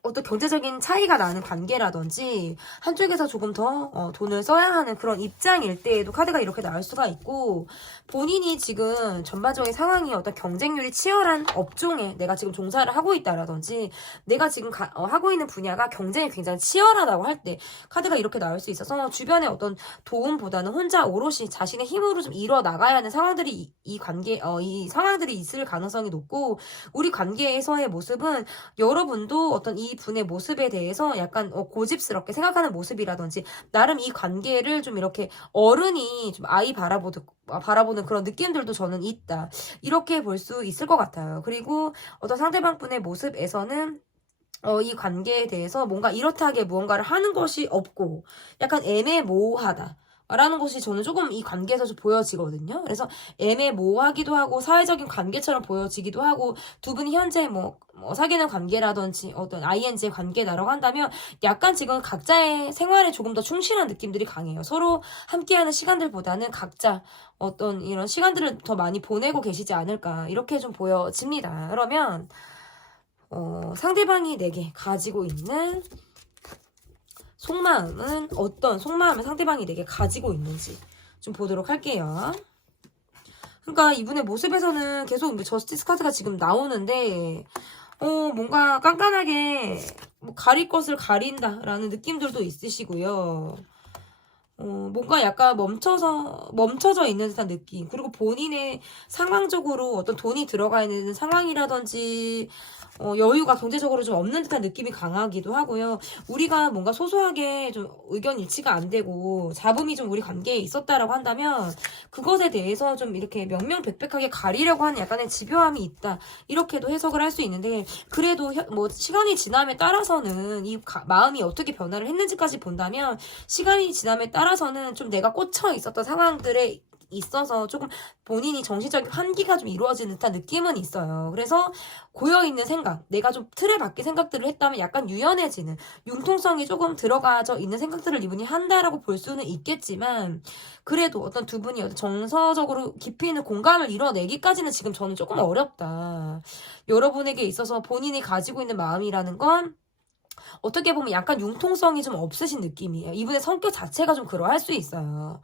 어떤 경제적인 차이가 나는 관계라든지 한쪽에서 조금 더 돈을 써야 하는 그런 입장일 때에도 카드가 이렇게 나올 수가 있고, 본인이 지금 전반적인 상황이 어떤 경쟁률이 치열한 업종에 내가 지금 종사를 하고 있다라든지 내가 지금 하고 있는 분야가 경쟁이 굉장히 치열하다고 할 때 카드가 이렇게 나올 수 있어서 주변에 어떤 도움보다는 혼자 오롯이 자신의 힘으로 좀 이뤄 나가야 하는 상황들이 이 상황들이 있을 가능성이 높고, 우리 관계에서의 모습은 여러분도 어떤 이 분의 모습에 대해서 약간 고집스럽게 생각하는 모습이라든지 나름 이 관계를 좀 이렇게 어른이 좀 아이 바라보는 그런 느낌들도 저는 있다. 이렇게 볼 수 있을 것 같아요. 그리고 어떤 상대방 분의 모습에서는 이 관계에 대해서 뭔가 이렇다하게 무언가를 하는 것이 없고 약간 애매모호하다. 라는 것이 저는 조금 이 관계에서 좀 보여지거든요. 그래서 애매모호하기도 하고 사회적인 관계처럼 보여지기도 하고, 두 분이 현재 뭐 사귀는 관계라든지 어떤 ING의 관계라고 한다면 약간 지금 각자의 생활에 조금 더 충실한 느낌들이 강해요. 서로 함께하는 시간들보다는 각자 어떤 이런 시간들을 더 많이 보내고 계시지 않을까, 이렇게 좀 보여집니다. 그러면 상대방이 내게 가지고 있는 속마음은 어떤 속마음을 상대방이 내게 가지고 있는지 좀 보도록 할게요. 그러니까 이분의 모습에서는 계속 저스티스 카드가 지금 나오는데 뭔가 깐깐하게 뭐 가릴 것을 가린다라는 느낌들도 있으시고요. 뭔가 약간 멈춰져 있는 듯한 느낌. 그리고 본인의 상황적으로 어떤 돈이 들어가 있는 상황이라든지, 여유가 경제적으로 좀 없는 듯한 느낌이 강하기도 하고요. 우리가 뭔가 소소하게 좀 의견 일치가 안 되고 잡음이 좀 우리 관계에 있었다라고 한다면 그것에 대해서 좀 이렇게 명명백백하게 가리려고 하는 약간의 집요함이 있다. 이렇게도 해석을 할 수 있는데, 그래도 뭐 시간이 지남에 따라서는 이 마음이 어떻게 변화를 했는지까지 본다면 시간이 지남에 따라서는 좀 내가 꽂혀 있었던 상황들에 있어서 조금 본인이 정신적인 환기가 좀 이루어지는 듯한 느낌은 있어요. 그래서 고여있는 생각, 내가 좀 틀에 박힌 생각들을 했다면 약간 유연해지는, 융통성이 조금 들어가져 있는 생각들을 이분이 한다라고 볼 수는 있겠지만, 그래도 어떤 두 분이 어떤 정서적으로 깊이 있는 공감을 이뤄내기까지는 지금 저는 조금 어렵다. 여러분에게 있어서 본인이 가지고 있는 마음이라는 건 어떻게 보면 약간 융통성이 좀 없으신 느낌이에요. 이분의 성격 자체가 좀 그러할 수 있어요.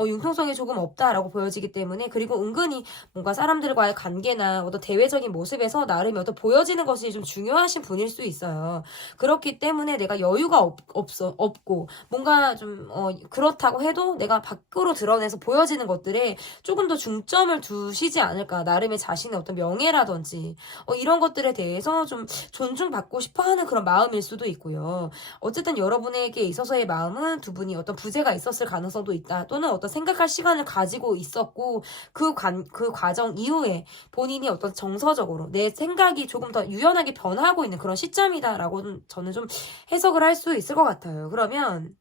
융통성이 조금 없다라고 보여지기 때문에, 그리고 은근히 뭔가 사람들과의 관계나 어떤 대외적인 모습에서 나름의 어떤 보여지는 것이 좀 중요하신 분일 수 있어요. 그렇기 때문에 내가 여유가 없고 뭔가 좀 그렇다고 해도 내가 밖으로 드러내서 보여지는 것들에 조금 더 중점을 두시지 않을까. 나름의 자신의 어떤 명예라든지 이런 것들에 대해서 좀 존중받고 싶어하는 그런 마음일 수도 있고요. 어쨌든 여러분에게 있어서의 마음은 두 분이 어떤 부재가 있었을 가능성도 있다. 또는 어떤 생각할 시간을 가지고 있었고 그 과정 이후에 본인이 어떤 정서적으로 내 생각이 조금 더 유연하게 변하고 있는 그런 시점이다라고 저는 좀 해석을 할 수 있을 것 같아요. 그러면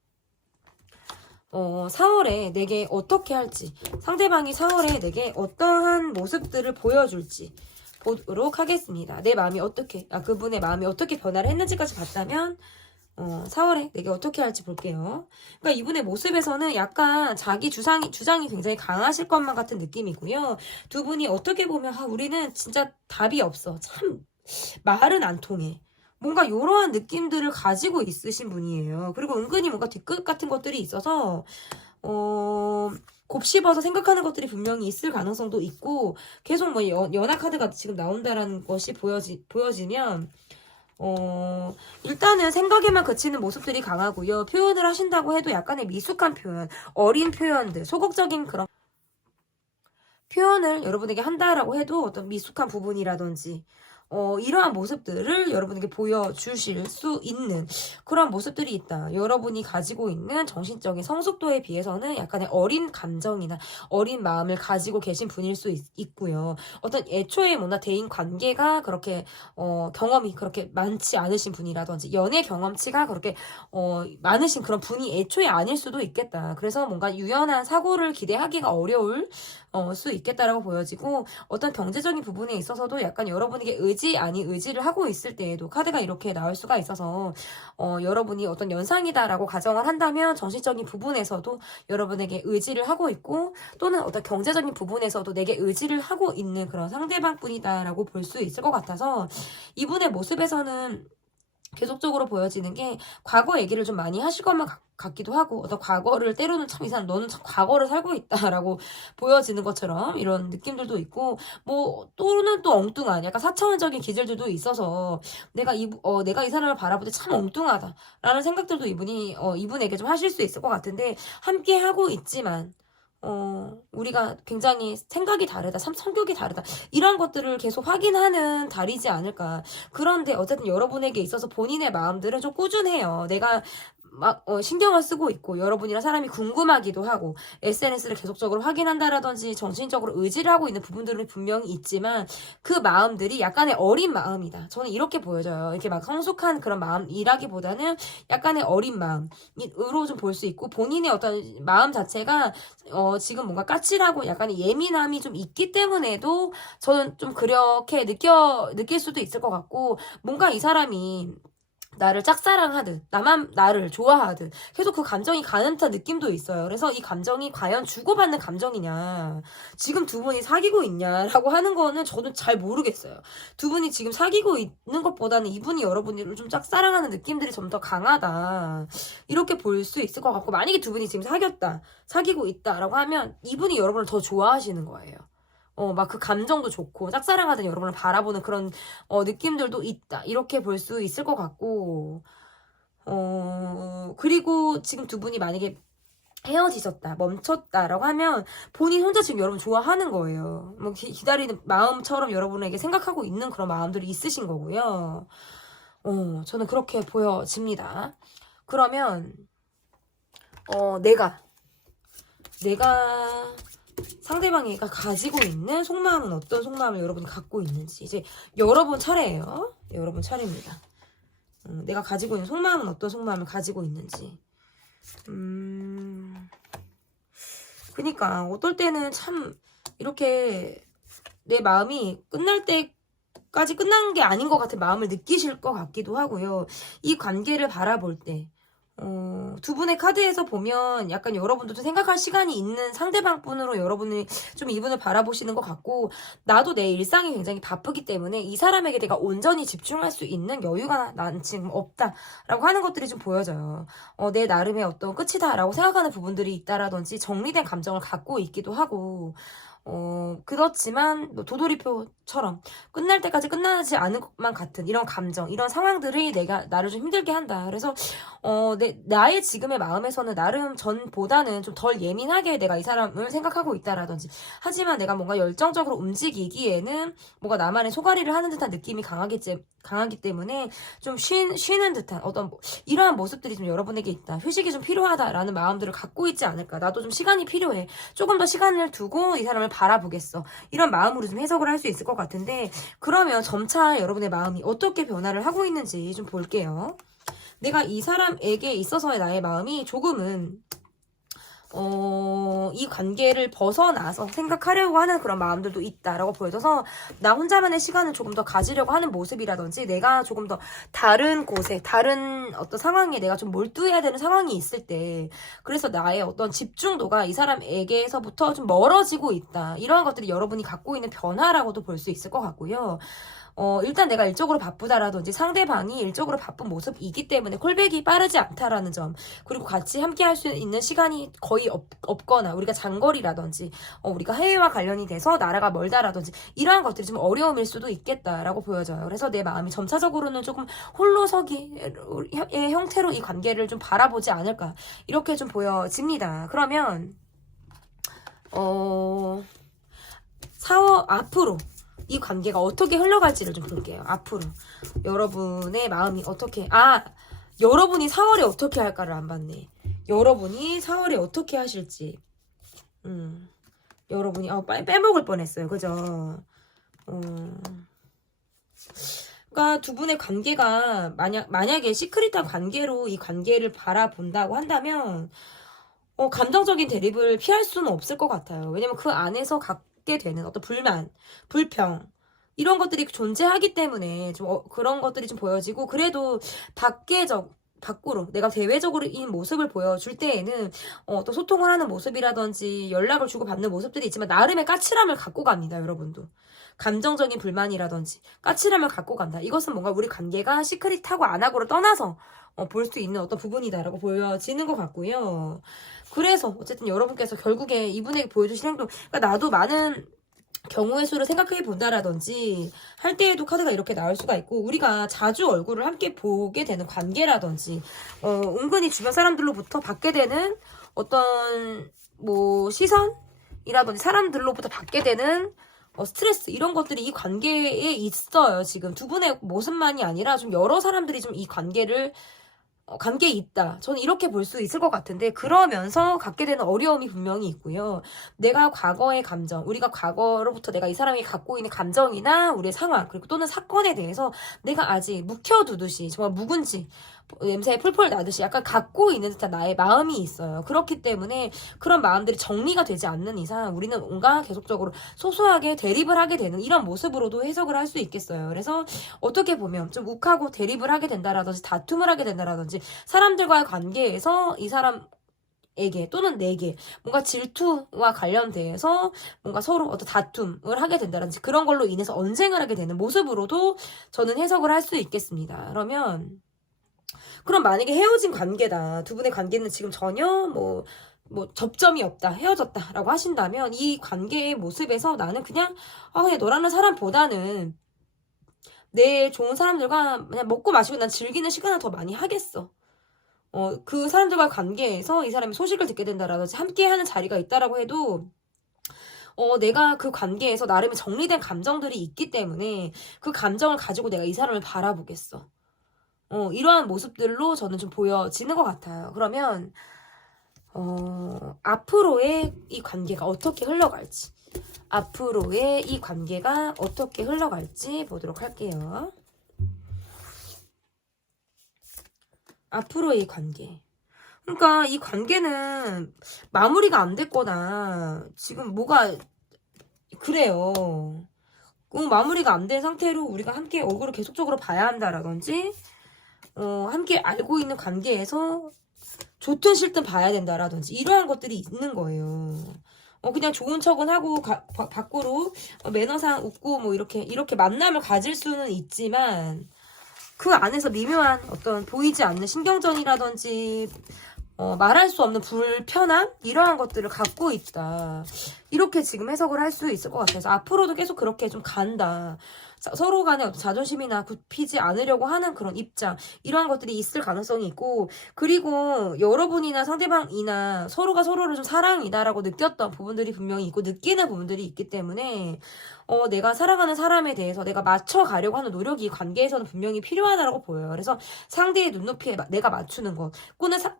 4월에 내게 어떻게 할지, 상대방이 4월에 내게 어떠한 모습들을 보여줄지 보도록 하겠습니다. 내 마음이 어떻게, 그분의 마음이 어떻게 변화를 했는지까지 봤다면 4월에 내게 어떻게 할지 볼게요. 그러니까 이분의 모습에서는 약간 자기 주장이 굉장히 강하실 것만 같은 느낌이고요. 두 분이 어떻게 보면 우리는 진짜 답이 없어. 참 말은 안 통해. 뭔가 이러한 느낌들을 가지고 있으신 분이에요. 그리고 은근히 뭔가 뒤끝 같은 것들이 있어서 곱씹어서 생각하는 것들이 분명히 있을 가능성도 있고, 계속 뭐 연하 카드가 지금 나온다라는 것이 보여지면 일단은 생각에만 그치는 모습들이 강하고요. 표현을 하신다고 해도 약간의 미숙한 표현, 어린 표현들, 소극적인 그런 표현을 여러분에게 한다라고 해도 어떤 미숙한 부분이라든지 이러한 모습들을 여러분에게 보여주실 수 있는 그런 모습들이 있다. 여러분이 가지고 있는 정신적인 성숙도에 비해서는 약간의 어린 감정이나 어린 마음을 가지고 계신 분일 수 있고요. 어떤 애초에 뭔가 대인 관계가 그렇게 경험이 그렇게 많지 않으신 분이라든지 연애 경험치가 그렇게 많으신 그런 분이 애초에 아닐 수도 있겠다. 그래서 뭔가 유연한 사고를 기대하기가 어려울 수 있겠다라고 보여지고, 어떤 경제적인 부분에 있어서도 약간 여러분에게 의지 아닌 의지를 하고 있을 때에도 카드가 이렇게 나올 수가 있어서 여러분이 어떤 연상이다라고 가정을 한다면 정신적인 부분에서도 여러분에게 의지를 하고 있고, 또는 어떤 경제적인 부분에서도 내게 의지를 하고 있는 그런 상대방뿐이다라고 볼 수 있을 것 같아서, 이분의 모습에서는 계속적으로 보여지는 게 과거 얘기를 좀 많이 하실 것만 같기도 하고, 어떤 과거를 때로는 참 이 사람 너는 참 과거를 살고 있다라고 보여지는 것처럼 이런 느낌들도 있고, 뭐 또는 또 엉뚱한 약간 4차원적인 기질들도 있어서 내가 이 사람을 바라볼 때 참 엉뚱하다라는 생각들도 이분에게 좀 하실 수 있을 것 같은데, 함께 하고 있지만 우리가 굉장히 생각이 다르다, 성격이 다르다, 이런 것들을 계속 확인하는 달이지 않을까. 그런데 어쨌든 여러분에게 있어서 본인의 마음들은 좀 꾸준해요. 내가 막 신경을 쓰고 있고, 여러분이랑 사람이 궁금하기도 하고, SNS를 계속적으로 확인한다라든지 정신적으로 의지를 하고 있는 부분들은 분명히 있지만, 그 마음들이 약간의 어린 마음이다. 저는 이렇게 보여져요. 이렇게 막 성숙한 그런 마음이라기보다는 약간의 어린 마음으로 좀 볼 수 있고, 본인의 어떤 마음 자체가 지금 뭔가 까칠하고 약간의 예민함이 좀 있기 때문에도 저는 좀 그렇게 느낄 수도 있을 것 같고, 뭔가 이 사람이 나를 짝사랑하듯, 나만 나를 좋아하듯 계속 그 감정이 가는 듯한 느낌도 있어요. 그래서 이 감정이 과연 주고받는 감정이냐, 지금 두 분이 사귀고 있냐라고 하는 거는 저도 잘 모르겠어요. 두 분이 지금 사귀고 있는 것보다는 이분이 여러분을 좀 짝사랑하는 느낌들이 좀 더 강하다, 이렇게 볼 수 있을 것 같고, 만약에 두 분이 지금 사귀고 있다라고 하면 이분이 여러분을 더 좋아하시는 거예요. 막 그 감정도 좋고, 짝사랑하던 여러분을 바라보는 그런, 느낌들도 있다, 이렇게 볼 수 있을 것 같고, 그리고 지금 두 분이 만약에 헤어지셨다, 멈췄다라고 하면 본인 혼자 지금 여러분 좋아하는 거예요. 뭐 기다리는 마음처럼 여러분에게 생각하고 있는 그런 마음들이 있으신 거고요. 저는 그렇게 보여집니다. 그러면, 내가 상대방이가 가지고 있는 속마음은 어떤 속마음을 여러분이 갖고 있는지, 이제 여러분 차례예요. 여러분 차례입니다. 내가 가지고 있는 속마음은 어떤 속마음을 가지고 있는지. 그러니까 어떨 때는 참 이렇게 내 마음이 끝날 때까지 끝난 게 아닌 것 같은 마음을 느끼실 것 같기도 하고요. 이 관계를 바라볼 때 두 분의 카드에서 보면 약간 여러분도 좀 생각할 시간이 있는 상대방 분으로 여러분이 좀 이분을 바라보시는 것 같고, 나도 내 일상이 굉장히 바쁘기 때문에 이 사람에게 내가 온전히 집중할 수 있는 여유가 난 지금 없다라고 하는 것들이 좀 보여져요. 내 나름의 어떤 끝이다라고 생각하는 부분들이 있다라든지 정리된 감정을 갖고 있기도 하고, 그렇지만 뭐 도돌이표처럼 끝날 때까지 끝나지 않을 것만 같은 이런 감정, 이런 상황들이 나를 좀 힘들게 한다. 그래서 나의 지금의 마음에서는 나름 전보다는 좀 덜 예민하게 내가 이 사람을 생각하고 있다라든지, 하지만 내가 뭔가 열정적으로 움직이기에는 뭔가 나만의 소가리를 하는 듯한 느낌이 강하기 때문에 좀 쉬는 듯한 어떤 이러한 모습들이 좀 여러분에게 있다. 휴식이 좀 필요하다라는 마음들을 갖고 있지 않을까. 나도 좀 시간이 필요해. 조금 더 시간을 두고 이 사람을 바라보겠어. 이런 마음으로 좀 해석을 할 수 있을 것 같은데, 그러면 점차 여러분의 마음이 어떻게 변화를 하고 있는지 좀 볼게요. 내가 이 사람에게 있어서의 나의 마음이 조금은 이 관계를 벗어나서 생각하려고 하는 그런 마음들도 있다라고 보여져서 나 혼자만의 시간을 조금 더 가지려고 하는 모습이라든지 내가 조금 더 다른 곳에 다른 어떤 상황에 내가 좀 몰두해야 되는 상황이 있을 때 그래서 나의 어떤 집중도가 이 사람에게서부터 좀 멀어지고 있다. 이러한 것들이 여러분이 갖고 있는 변화라고도 볼 수 있을 것 같고요. 일단 내가 일적으로 바쁘다라든지 상대방이 일적으로 바쁜 모습이기 때문에 콜백이 빠르지 않다라는 점, 그리고 같이 함께 할 수 있는 시간이 거의 없거나 우리가 장거리라든지 우리가 해외와 관련이 돼서 나라가 멀다라든지 이러한 것들이 좀 어려움일 수도 있겠다라고 보여져요. 그래서 내 마음이 점차적으로는 조금 홀로서기의 형태로 이 관계를 좀 바라보지 않을까 이렇게 좀 보여집니다. 그러면 4월 앞으로 이 관계가 어떻게 흘러갈지를 좀 볼게요. 앞으로 여러분의 마음이 어떻게 여러분이 4월에 어떻게 할까를 안 봤네. 여러분이 4월에 어떻게 하실지 여러분이 빼먹을 뻔했어요. 그죠? 그러니까 두 분의 관계가 만약에 시크릿한 관계로 이 관계를 바라본다고 한다면 감정적인 대립을 피할 수는 없을 것 같아요. 왜냐면 그 안에서 갖게 되는 어떤 불만, 불평 이런 것들이 존재하기 때문에 좀 그런 것들이 좀 보여지고, 그래도 밖으로 내가 대외적으로 이 모습을 보여줄 때에는 또 소통을 하는 모습이라든지 연락을 주고받는 모습들이 있지만 나름의 까칠함을 갖고 갑니다. 여러분도 감정적인 불만이라든지 까칠함을 갖고 간다. 이것은 뭔가 우리 관계가 시크릿하고 안 하고를 떠나서 볼 수 있는 어떤 부분이다라고 보여지는 것 같고요. 그래서 어쨌든 여러분께서 결국에 이분에게 보여주신 행동, 그러니까 나도 많은 경우의 수를 생각해 본다라든지 할 때에도 카드가 이렇게 나올 수가 있고, 우리가 자주 얼굴을 함께 보게 되는 관계라든지 은근히 주변 사람들로부터 받게 되는 어떤 뭐 시선이라든지 사람들로부터 받게 되는 스트레스 이런 것들이 이 관계에 있어요. 지금 두 분의 모습만이 아니라 좀 여러 사람들이 좀 이 관계에 있다. 저는 이렇게 볼 수 있을 것 같은데, 그러면서 갖게 되는 어려움이 분명히 있고요. 내가 과거의 감정, 우리가 과거로부터 내가 이 사람이 갖고 있는 감정이나 우리의 상황, 그리고 또는 사건에 대해서 내가 아직 묵혀두듯이 정말 묵은지 냄새에 풀풀 나듯이 약간 갖고 있는 듯한 나의 마음이 있어요. 그렇기 때문에 그런 마음들이 정리가 되지 않는 이상 우리는 뭔가 계속적으로 소소하게 대립을 하게 되는 이런 모습으로도 해석을 할 수 있겠어요. 그래서 어떻게 보면 좀 욱하고 대립을 하게 된다라든지 다툼을 하게 된다라든지 사람들과의 관계에서 이 사람에게 또는 내게 뭔가 질투와 관련돼서 뭔가 서로 어떤 다툼을 하게 된다든지 그런 걸로 인해서 언쟁을 하게 되는 모습으로도 저는 해석을 할 수 있겠습니다. 그럼 만약에 헤어진 관계다. 두 분의 관계는 지금 전혀 뭐 접점이 없다. 헤어졌다라고 하신다면 이 관계의 모습에서 나는 그냥 너라는 사람보다는 내 좋은 사람들과 그냥 먹고 마시고 난 즐기는 시간을 더 많이 하겠어. 그 사람들과 관계에서 이 사람이 소식을 듣게 된다라든지 함께하는 자리가 있다라고 해도 내가 그 관계에서 나름의 정리된 감정들이 있기 때문에 그 감정을 가지고 내가 이 사람을 바라보겠어. 이러한 모습들로 저는 좀 보여지는 것 같아요. 그러면 앞으로의 이 관계가 어떻게 흘러갈지 보도록 할게요. 앞으로의 관계. 그러니까 이 관계는 마무리가 안 됐거나 지금 뭐가 그래요. 마무리가 안 된 상태로 우리가 함께 얼굴을 계속적으로 봐야 한다라든지 함께 알고 있는 관계에서 좋든 싫든 봐야 된다라든지 이러한 것들이 있는 거예요. 그냥 좋은 척은 하고 밖으로 매너상 웃고 뭐 이렇게 만남을 가질 수는 있지만 그 안에서 미묘한 어떤 보이지 않는 신경전이라든지 말할 수 없는 불편함 이러한 것들을 갖고 있다. 이렇게 지금 해석을 할 수 있을 것 같아서 앞으로도 계속 그렇게 좀 간다. 서로 간에 어떤 자존심이나 굽히지 않으려고 하는 그런 입장 이러한 것들이 있을 가능성이 있고, 그리고 여러분이나 상대방이나 서로가 서로를 좀 사랑이다라고 느꼈던 부분들이 분명히 있고 느끼는 부분들이 있기 때문에 내가 살아가는 사람에 대해서 내가 맞춰가려고 하는 노력이 이 관계에서는 분명히 필요하다고 보여요. 그래서 상대의 눈높이에 내가 맞추는 것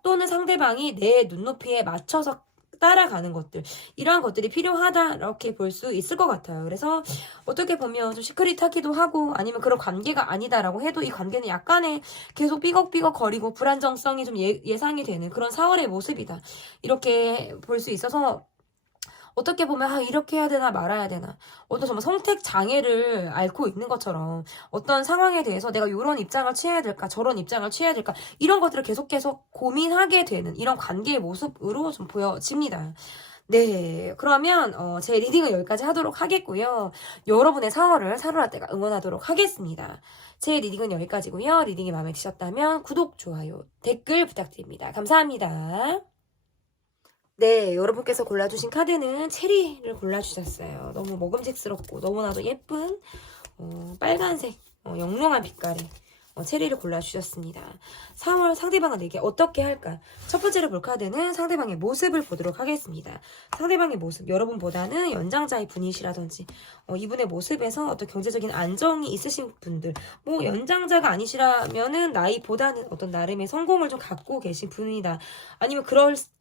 또는 상대방이 내 눈높이에 맞춰서 따라가는 것들, 이러한 것들이 필요하다 이렇게 볼 수 있을 것 같아요. 그래서 어떻게 보면 좀 시크릿하기도 하고 아니면 그런 관계가 아니다라고 해도 이 관계는 약간의 계속 삐걱삐걱 거리고 불안정성이 좀 예상이 되는 그런 4월의 모습이다, 이렇게 볼 수 있어서 어떻게 보면 이렇게 해야 되나 말아야 되나, 어떤 정말 선택 장애를 앓고 있는 것처럼 어떤 상황에 대해서 내가 이런 입장을 취해야 될까 저런 입장을 취해야 될까 이런 것들을 계속 고민하게 되는 이런 관계의 모습으로 좀 보여집니다. 네, 그러면 제 리딩은 여기까지 하도록 하겠고요. 여러분의 4월을 사로라떼가 응원하도록 하겠습니다. 제 리딩은 여기까지고요. 리딩이 마음에 드셨다면 구독, 좋아요, 댓글 부탁드립니다. 감사합니다. 네, 여러분께서 골라주신 카드는 체리를 골라주셨어요. 너무 먹음직스럽고 너무나도 예쁜 빨간색 영롱한 빛깔의 체리를 골라주셨습니다. 4월 상대방은 내게 어떻게 할까? 첫 번째로 볼 카드는 상대방의 모습을 보도록 하겠습니다. 상대방의 모습, 여러분보다는 연장자의 분이시라든지 이분의 모습에서 어떤 경제적인 안정이 있으신 분들, 뭐 연장자가 아니시라면은 나이보다는 어떤 나름의 성공을 좀 갖고 계신 분이다, 아니면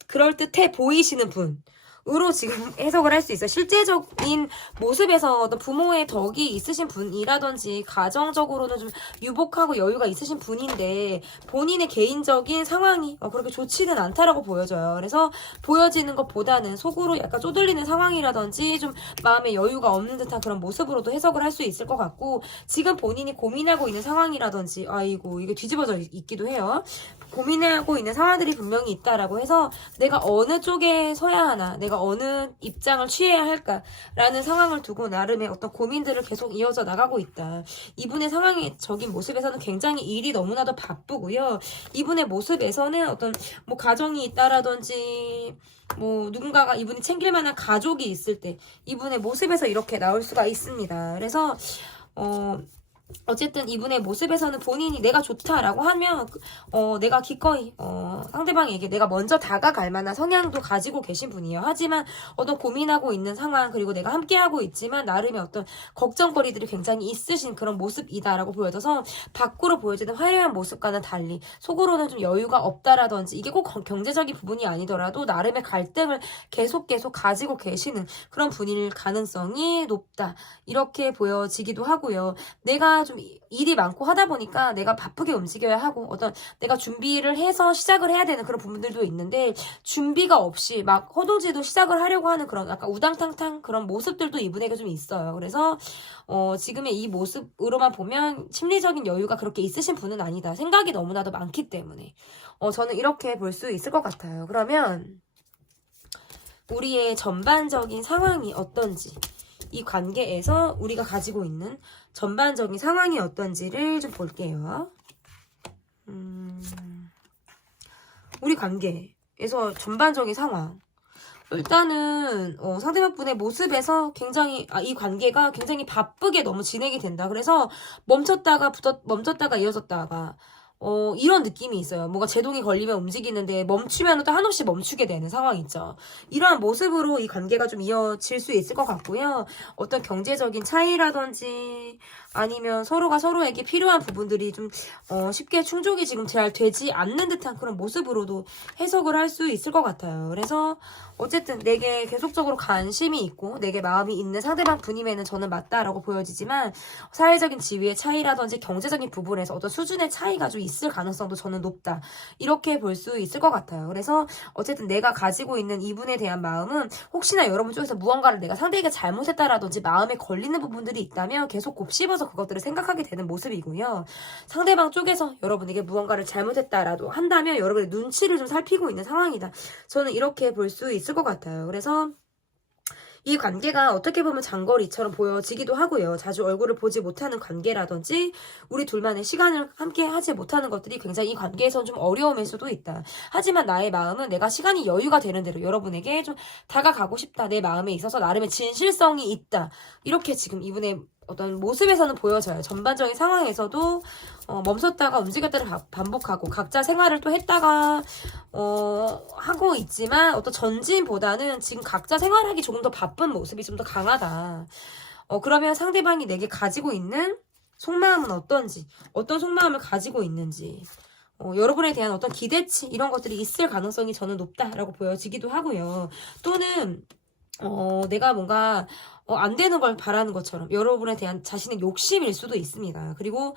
그럴듯해 보이시는 분 으로 지금 해석을 할 수 있어요. 실제적인 모습에서 어떤 부모의 덕이 있으신 분이라든지 가정적으로는 좀 유복하고 여유가 있으신 분인데 본인의 개인적인 상황이 그렇게 좋지는 않다라고 보여져요. 그래서 보여지는 것보다는 속으로 약간 쪼들리는 상황이라든지 좀 마음의 여유가 없는 듯한 그런 모습으로도 해석을 할 수 있을 것 같고, 지금 본인이 고민하고 있는 상황이라든지 아이고 이게 뒤집어져 있기도 해요. 고민하고 있는 상황들이 분명히 있다라고 해서 내가 어느 쪽에 서야 하나, 내가 어느 입장을 취해야 할까라는 상황을 두고 나름의 어떤 고민들을 계속 이어져 나가고 있다. 이분의 상황적인 모습에서는 굉장히 일이 너무나도 바쁘고요. 이분의 모습에서는 어떤 뭐 가정이 있다라든지 뭐 누군가가 이분이 챙길 만한 가족이 있을 때 이분의 모습에서 이렇게 나올 수가 있습니다. 그래서 어쨌든 이분의 모습에서는 본인이 내가 좋다라고 하면 내가 기꺼이 상대방에게 내가 먼저 다가갈 만한 성향도 가지고 계신 분이에요. 하지만 어떤 고민하고 있는 상황, 그리고 내가 함께하고 있지만 나름의 어떤 걱정거리들이 굉장히 있으신 그런 모습이다라고 보여져서 밖으로 보여지는 화려한 모습과는 달리 속으로는 좀 여유가 없다라든지, 이게 꼭 경제적인 부분이 아니더라도 나름의 갈등을 계속 가지고 계시는 그런 분일 가능성이 높다, 이렇게 보여지기도 하고요. 내가 좀 일이 많고 하다 보니까 내가 바쁘게 움직여야 하고 어떤 내가 준비를 해서 시작을 해야 되는 그런 부분들도 있는데, 준비가 없이 막 허둥지둥 시작을 하려고 하는 그런 약간 우당탕탕 그런 모습들도 이분에게 좀 있어요. 그래서 지금의 이 모습으로만 보면 심리적인 여유가 그렇게 있으신 분은 아니다, 생각이 너무나도 많기 때문에 저는 이렇게 볼 수 있을 것 같아요. 그러면 우리의 전반적인 상황이 어떤지, 이 관계에서 우리가 가지고 있는 전반적인 상황이 어떤지를 좀 볼게요. 우리 관계에서 전반적인 상황. 일단은 상대방분의 모습에서 굉장히 이 관계가 굉장히 바쁘게 너무 진행이 된다. 그래서 멈췄다가 이어졌다가 이런 느낌이 있어요. 뭔가 제동이 걸리면 움직이는데 멈추면 또 한없이 멈추게 되는 상황 있죠. 이러한 모습으로 이 관계가 좀 이어질 수 있을 것 같고요. 어떤 경제적인 차이라든지 아니면 서로가 서로에게 필요한 부분들이 좀 쉽게 충족이 지금 잘 되지 않는 듯한 그런 모습으로도 해석을 할 수 있을 것 같아요. 그래서 어쨌든 내게 계속적으로 관심이 있고 내게 마음이 있는 상대방 분임에는 저는 맞다라고 보여지지만, 사회적인 지위의 차이라든지 경제적인 부분에서 어떤 수준의 차이가 좀 있을 가능성도 저는 높다, 이렇게 볼 수 있을 것 같아요. 그래서 어쨌든 내가 가지고 있는 이분에 대한 마음은 혹시나 여러분 쪽에서 무언가를 내가 상대에게 잘못했다라든지 마음에 걸리는 부분들이 있다면 계속 곱씹어서 그것들을 생각하게 되는 모습이고요. 상대방 쪽에서 여러분에게 무언가를 잘못했다라도 한다면 여러분의 눈치를 좀 살피고 있는 상황이다, 저는 이렇게 볼 수 있을 것 같아요. 그래서 이 관계가 어떻게 보면 장거리처럼 보여지기도 하고요. 자주 얼굴을 보지 못하는 관계라든지 우리 둘만의 시간을 함께 하지 못하는 것들이 굉장히 이 관계에선 좀 어려움일 수도 있다. 하지만 나의 마음은 내가 시간이 여유가 되는 대로 여러분에게 좀 다가가고 싶다, 내 마음에 있어서 나름의 진실성이 있다, 이렇게 지금 이분의 어떤 모습에서는 보여져요. 전반적인 상황에서도 멈췄다가 움직였다를 반복하고 각자 생활을 또 했다가 하고 있지만 어떤 전진보다는 지금 각자 생활하기 조금 더 바쁜 모습이 좀 더 강하다. 그러면 상대방이 내게 가지고 있는 속마음은 어떤지, 어떤 속마음을 가지고 있는지 여러분에 대한 어떤 기대치 이런 것들이 있을 가능성이 저는 높다라고 보여지기도 하고요. 또는 내가 뭔가 안 되는 걸 바라는 것처럼 여러분에 대한 자신의 욕심일 수도 있습니다. 그리고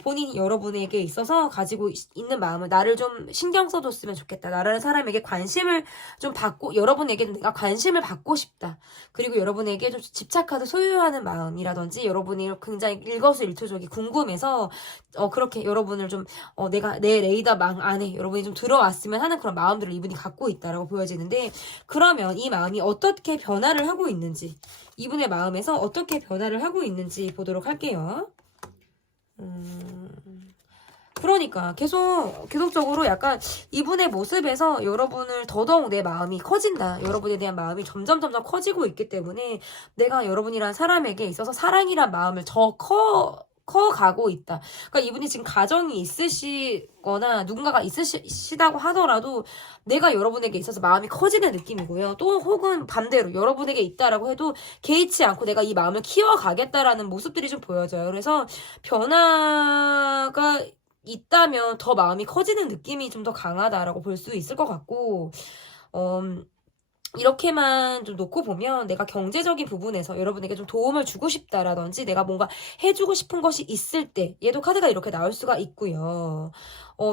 본인이 여러분에게 있어서 가지고 있는 마음을 나를 좀 신경 써줬으면 좋겠다. 나라는 사람에게 관심을 좀 받고 여러분에게 내가 관심을 받고 싶다. 그리고 여러분에게 좀 집착하듯 소유하는 마음이라든지 여러분이 굉장히 일거수일투족이 궁금해서 그렇게 여러분을 좀 내가 내 레이더 망 안에 여러분이 좀 들어왔으면 하는 그런 마음들을 이분이 갖고 있다라고 보여지는데 그러면 이 마음이 어떻게 변화를 하고 있는지 이분의 마음에서 어떻게 변화를 하고 있는지 보도록 할게요. 그러니까 계속적으로 약간 이분의 모습에서 여러분을 더더욱 내 마음이 커진다. 여러분에 대한 마음이 점점 커지고 있기 때문에 내가 여러분이란 사람에게 있어서 사랑이란 마음을 커가고 있다. 그러니까 이분이 지금 가정이 있으시거나 누군가가 있으시다고 하더라도 내가 여러분에게 있어서 마음이 커지는 느낌이고요. 또 혹은 반대로 여러분에게 있다라고 해도 개의치 않고 내가 이 마음을 키워가겠다라는 모습들이 좀 보여져요. 그래서 변화가 있다면 더 마음이 커지는 느낌이 좀 더 강하다라고 볼 수 있을 것 같고 이렇게만 좀 놓고 보면 내가 경제적인 부분에서 여러분에게 좀 도움을 주고 싶다라든지 내가 뭔가 해주고 싶은 것이 있을 때 얘도 카드가 이렇게 나올 수가 있고요.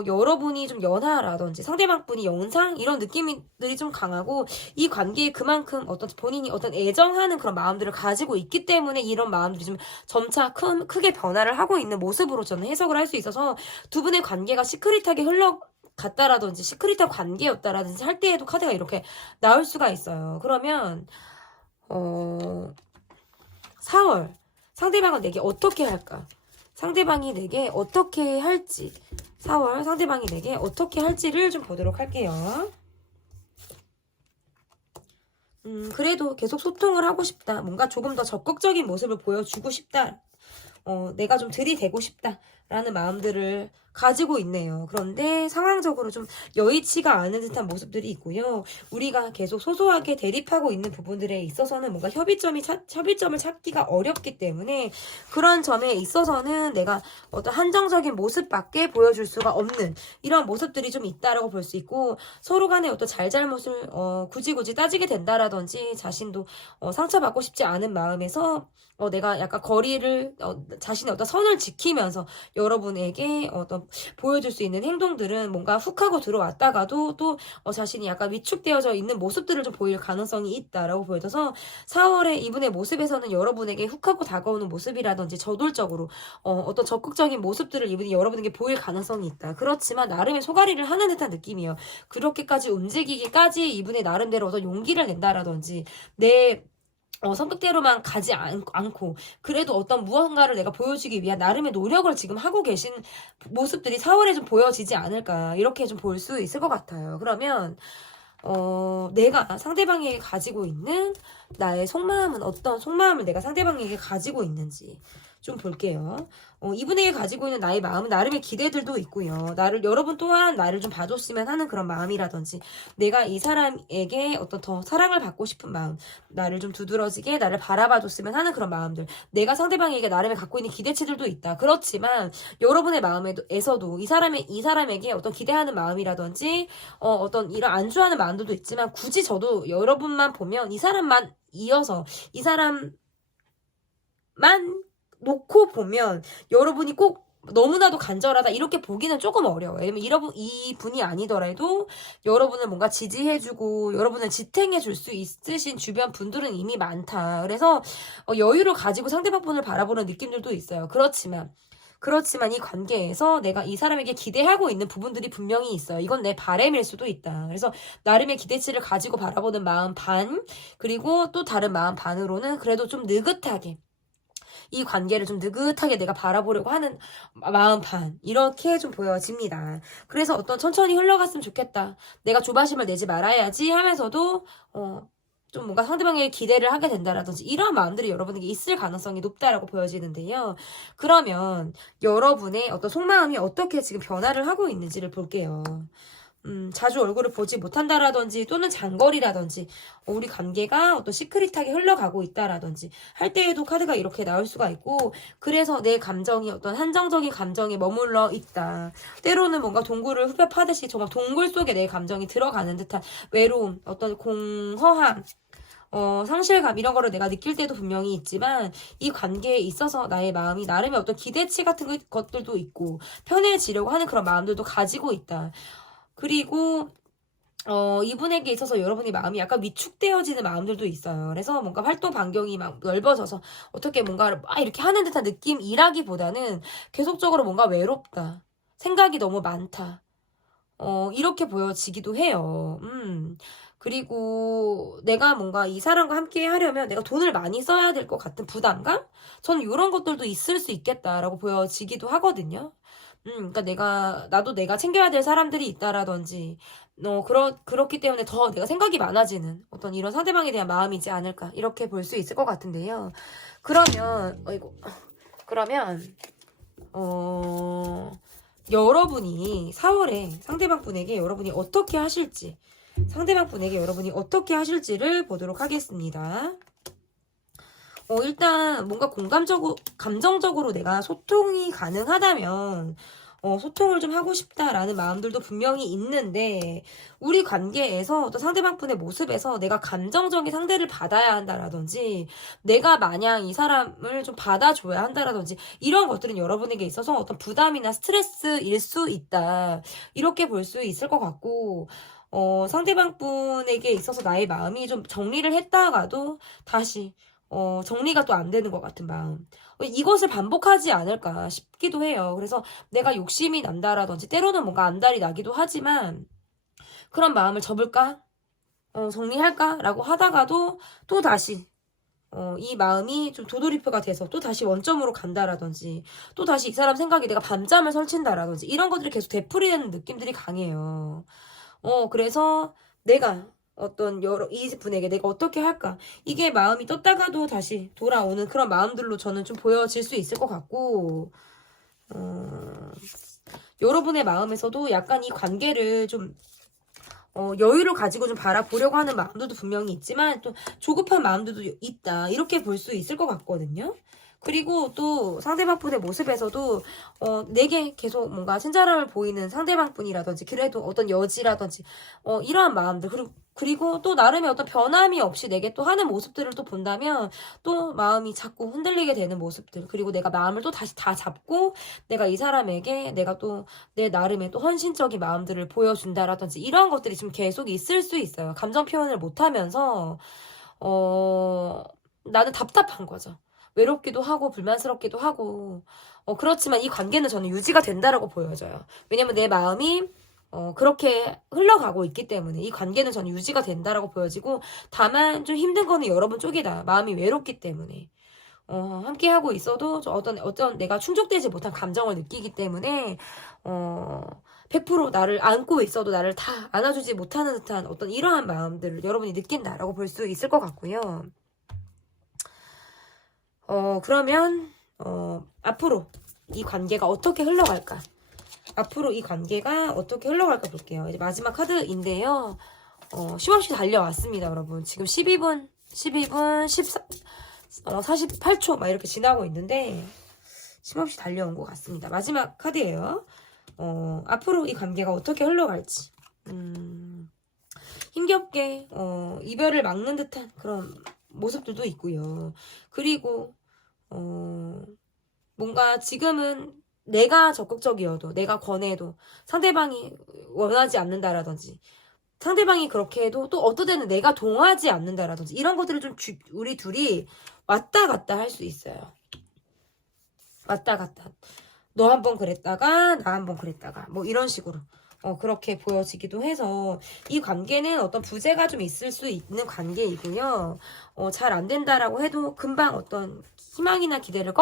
여러분이 좀 연하라든지 상대방분이 영상 이런 느낌들이 좀 강하고 이 관계에 그만큼 본인이 어떤 애정하는 그런 마음들을 가지고 있기 때문에 이런 마음들이 좀 점차 크게 변화를 하고 있는 모습으로 저는 해석을 할 수 있어서 두 분의 관계가 시크릿하게 갔다라든지 시크릿한 관계였다라든지 할 때에도 카드가 이렇게 나올 수가 있어요. 그러면 4월 상대방은 내게 어떻게 할까? 상대방이 내게 어떻게 할지 4월 상대방이 내게 어떻게 할지를 좀 보도록 할게요. 그래도 계속 소통을 하고 싶다. 뭔가 조금 더 적극적인 모습을 보여주고 싶다. 내가 좀 들이대고 싶다라는 마음들을 가지고 있네요. 그런데 상황적으로 좀 여의치가 않은 듯한 모습들이 있고요. 우리가 계속 소소하게 대립하고 있는 부분들에 있어서는 뭔가 협의점을 찾기가 어렵기 때문에 그런 점에 있어서는 내가 어떤 한정적인 모습밖에 보여줄 수가 없는 이런 모습들이 좀 있다라고 볼 수 있고 서로 간의 어떤 잘잘못을 굳이 따지게 된다라든지 자신도 상처받고 싶지 않은 마음에서 내가 약간 거리를 자신의 어떤 선을 지키면서 여러분에게 어떤 보여줄 수 있는 행동들은 뭔가 훅 하고 들어왔다가도 또 자신이 약간 위축되어져 있는 모습들을 좀 보일 가능성이 있다라고 보여져서 4월에 이분의 모습에서는 여러분에게 훅 하고 다가오는 모습이라든지 저돌적으로 어떤 적극적인 모습들을 이분이 여러분에게 보일 가능성이 있다. 그렇지만 나름의 소가리를 하는 듯한 느낌이에요. 그렇게까지 움직이기까지 이분의 나름대로 어떤 용기를 낸다라든지 내 성격대로만 가지 않고 그래도 어떤 무언가를 내가 보여주기 위한 나름의 노력을 지금 하고 계신 모습들이 4월에 좀 보여지지 않을까 이렇게 좀 볼 수 있을 것 같아요. 그러면 내가 상대방에게 가지고 있는 나의 속마음은 어떤 속마음을 내가 상대방에게 가지고 있는지 좀 볼게요. 이분에게 가지고 있는 나의 마음은 나름의 기대들도 있고요. 여러분 또한 나를 좀 봐줬으면 하는 그런 마음이라든지, 내가 이 사람에게 어떤 더 사랑을 받고 싶은 마음, 나를 좀 두드러지게 나를 바라봐줬으면 하는 그런 마음들, 내가 상대방에게 나름의 갖고 있는 기대치들도 있다. 그렇지만 여러분의 마음에서도 이 사람에게 어떤 기대하는 마음이라든지, 어떤 이런 안주하는 마음들도 있지만, 굳이 저도 여러분만 보면 이 사람만 이어서 이 사람만 놓고 보면 여러분이 꼭 너무나도 간절하다 이렇게 보기는 조금 어려워요. 왜냐면 이 분이 아니더라도 여러분을 뭔가 지지해주고 여러분을 지탱해줄 수 있으신 주변 분들은 이미 많다. 그래서 여유를 가지고 상대방 분을 바라보는 느낌들도 있어요. 그렇지만 이 관계에서 내가 이 사람에게 기대하고 있는 부분들이 분명히 있어요. 이건 내 바램일 수도 있다. 그래서 나름의 기대치를 가지고 바라보는 마음 반, 그리고 또 다른 마음 반으로는 그래도 좀 느긋하게 이 관계를 좀 느긋하게 내가 바라보려고 하는 마음 반, 이렇게 좀 보여집니다. 그래서 어떤 천천히 흘러갔으면 좋겠다, 내가 조바심을 내지 말아야지 하면서도 좀 뭔가 상대방에게 기대를 하게 된다라든지 이런 마음들이 여러분에게 있을 가능성이 높다라고 보여지는데요. 그러면 여러분의 어떤 속마음이 어떻게 지금 변화를 하고 있는지를 볼게요. 자주 얼굴을 보지 못한다라든지 또는 장거리라든지 우리 관계가 어떤 시크릿하게 흘러가고 있다라든지 할 때에도 카드가 이렇게 나올 수가 있고 그래서 내 감정이 어떤 한정적인 감정에 머물러 있다. 때로는 뭔가 동굴을 후벼 파듯이 정말 동굴 속에 내 감정이 들어가는 듯한 외로움, 어떤 공허함 상실감 이런 거를 내가 느낄 때도 분명히 있지만 이 관계에 있어서 나의 마음이 나름의 어떤 기대치 같은 것들도 있고 편해지려고 하는 그런 마음들도 가지고 있다. 그리고 이분에게 있어서 여러분의 마음이 약간 위축되어지는 마음들도 있어요. 그래서 뭔가 활동 반경이 막 넓어져서 어떻게 뭔가를 막 이렇게 하는 듯한 느낌이라기보다는 계속적으로 뭔가 외롭다. 생각이 너무 많다. 이렇게 보여지기도 해요. 그리고 내가 뭔가 이 사람과 함께 하려면 내가 돈을 많이 써야 될 것 같은 부담감? 저는 이런 것들도 있을 수 있겠다라고 보여지기도 하거든요. 그러니까 나도 내가 챙겨야 될 사람들이 있다라든지, 그렇기 때문에 더 내가 생각이 많아지는 어떤 이런 상대방에 대한 마음이지 않을까, 이렇게 볼 수 있을 것 같은데요. 그러면, 여러분이 4월에 상대방 분에게 여러분이 어떻게 하실지를 보도록 하겠습니다. 일단 뭔가 감정적으로 내가 소통이 가능하다면 소통을 좀 하고 싶다라는 마음들도 분명히 있는데 우리 관계에서 어떤 상대방 분의 모습에서 내가 감정적인 상대를 받아야 한다라든지 내가 마냥 이 사람을 좀 받아줘야 한다라든지 이런 것들은 여러분에게 있어서 어떤 부담이나 스트레스일 수 있다. 이렇게 볼 수 있을 것 같고 상대방 분에게 있어서 나의 마음이 좀 정리를 했다가도 다시 정리가 또 안 되는 것 같은 마음. 이것을 반복하지 않을까 싶기도 해요. 그래서 내가 욕심이 난다라든지 때로는 뭔가 안달이 나기도 하지만 그런 마음을 접을까? 정리할까? 라고 하다가도 또 다시 이 마음이 좀 도돌이표가 돼서 또 다시 원점으로 간다라든지 또 다시 이 사람 생각에 내가 밤잠을 설친다라든지 이런 것들이 계속 되풀이되는 느낌들이 강해요. 그래서 내가 이 분에게 내가 어떻게 할까? 이게 마음이 떴다가도 다시 돌아오는 그런 마음들로 저는 좀 보여질 수 있을 것 같고, 여러분의 마음에서도 약간 이 관계를 좀, 여유를 가지고 좀 바라보려고 하는 마음들도 분명히 있지만, 또 조급한 마음들도 있다. 이렇게 볼 수 있을 것 같거든요. 그리고 또 상대방 분의 모습에서도 내게 계속 뭔가 친절함을 보이는 상대방 분이라든지 그래도 어떤 여지라든지 이러한 마음들 그리고 또 나름의 어떤 변함이 없이 내게 또 하는 모습들을 또 본다면 또 마음이 자꾸 흔들리게 되는 모습들 그리고 내가 마음을 또 다시 다 잡고 내가 이 사람에게 내가 또 내 나름의 또 헌신적인 마음들을 보여준다라든지 이런 것들이 좀 계속 있을 수 있어요. 감정 표현을 못하면서 나는 답답한 거죠. 외롭기도 하고 불만스럽기도 하고 그렇지만 이 관계는 저는 유지가 된다라고 보여져요. 왜냐면 내 마음이 그렇게 흘러가고 있기 때문에 이 관계는 저는 유지가 된다라고 보여지고 다만 좀 힘든 거는 여러분 쪽이다. 마음이 외롭기 때문에 함께 하고 있어도 어떤 내가 충족되지 못한 감정을 느끼기 때문에 100% 나를 안고 있어도 나를 다 안아주지 못하는 듯한 어떤 이러한 마음들을 여러분이 느낀다라고 볼 수 있을 것 같고요. 그러면 앞으로 이 관계가 어떻게 흘러갈까? 볼게요. 이제 마지막 카드인데요. 쉼없이 달려왔습니다, 여러분. 지금 12분 48초 막 이렇게 지나고 있는데 쉼없이 달려온 것 같습니다. 마지막 카드예요. 앞으로 이 관계가 어떻게 흘러갈지. 힘겹게 이별을 막는 듯한 그런 모습들도 있고요. 그리고 뭔가 지금은 내가 적극적이어도 내가 권해도 상대방이 원하지 않는다라든지 상대방이 그렇게 해도 또 어떤 때는 내가 동하지 않는다라든지 이런 것들을 좀 우리 둘이 왔다 갔다 할 수 있어요. 왔다 갔다. 너 한 번 그랬다가 나 한 번 그랬다가 뭐 이런 식으로 그렇게 보여지기도 해서 이 관계는 어떤 부재가 좀 있을 수 있는 관계이고요. 잘 안 된다라고 해도 금방 어떤 희망이나 기대를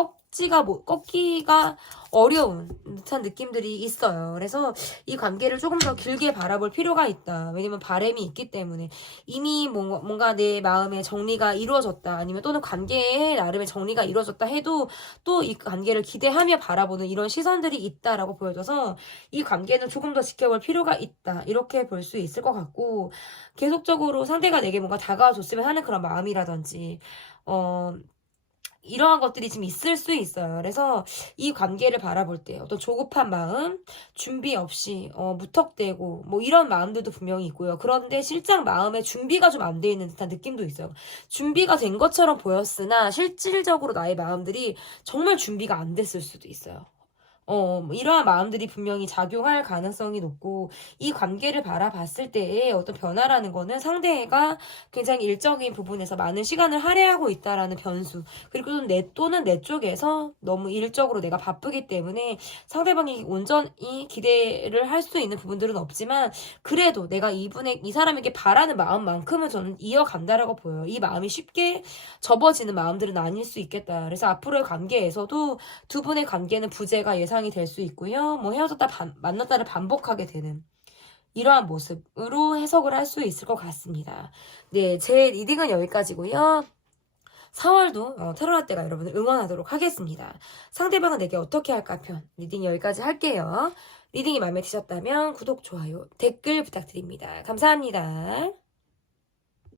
꺾기가 어려운 듯한 느낌들이 있어요. 그래서 이 관계를 조금 더 길게 바라볼 필요가 있다. 왜냐면 바람이 있기 때문에 이미 뭔가 내 마음의 정리가 이루어졌다. 아니면 또는 관계에 나름의 정리가 이루어졌다 해도 또 이 관계를 기대하며 바라보는 이런 시선들이 있다라고 보여져서 이 관계는 조금 더 지켜볼 필요가 있다. 이렇게 볼 수 있을 것 같고, 계속적으로 상대가 내게 뭔가 다가와줬으면 하는 그런 마음이라든지 이러한 것들이 지금 있을 수 있어요. 그래서 이 관계를 바라볼 때 어떤 조급한 마음, 준비 없이 무턱대고 뭐 이런 마음들도 분명히 있고요. 그런데 실상 마음의 준비가 좀 안 돼 있는 듯한 느낌도 있어요. 준비가 된 것처럼 보였으나 실질적으로 나의 마음들이 정말 준비가 안 됐을 수도 있어요. 뭐 이러한 마음들이 분명히 작용할 가능성이 높고, 이 관계를 바라봤을 때의 어떤 변화라는 거는 상대가 굉장히 일적인 부분에서 많은 시간을 할애하고 있다라는 변수, 그리고 또는 내 쪽에서 너무 일적으로 내가 바쁘기 때문에 상대방이 온전히 기대를 할 수 있는 부분들은 없지만, 그래도 내가 이 사람에게 바라는 마음만큼은 저는 이어간다라고 보여요. 이 마음이 쉽게 접어지는 마음들은 아닐 수 있겠다. 그래서 앞으로의 관계에서도 두 분의 관계는 부재가 예상이 될 수 있고요. 뭐 헤어졌다 만났다를 반복하게 되는 이러한 모습으로 해석을 할 수 있을 것 같습니다. 네, 제 리딩은 여기까지고요. 4월도 테러라 때가 여러분을 응원하도록 하겠습니다. 상대방은 내게 어떻게 할까 편 리딩 여기까지 할게요. 리딩이 마음에 드셨다면 구독, 좋아요, 댓글 부탁드립니다. 감사합니다.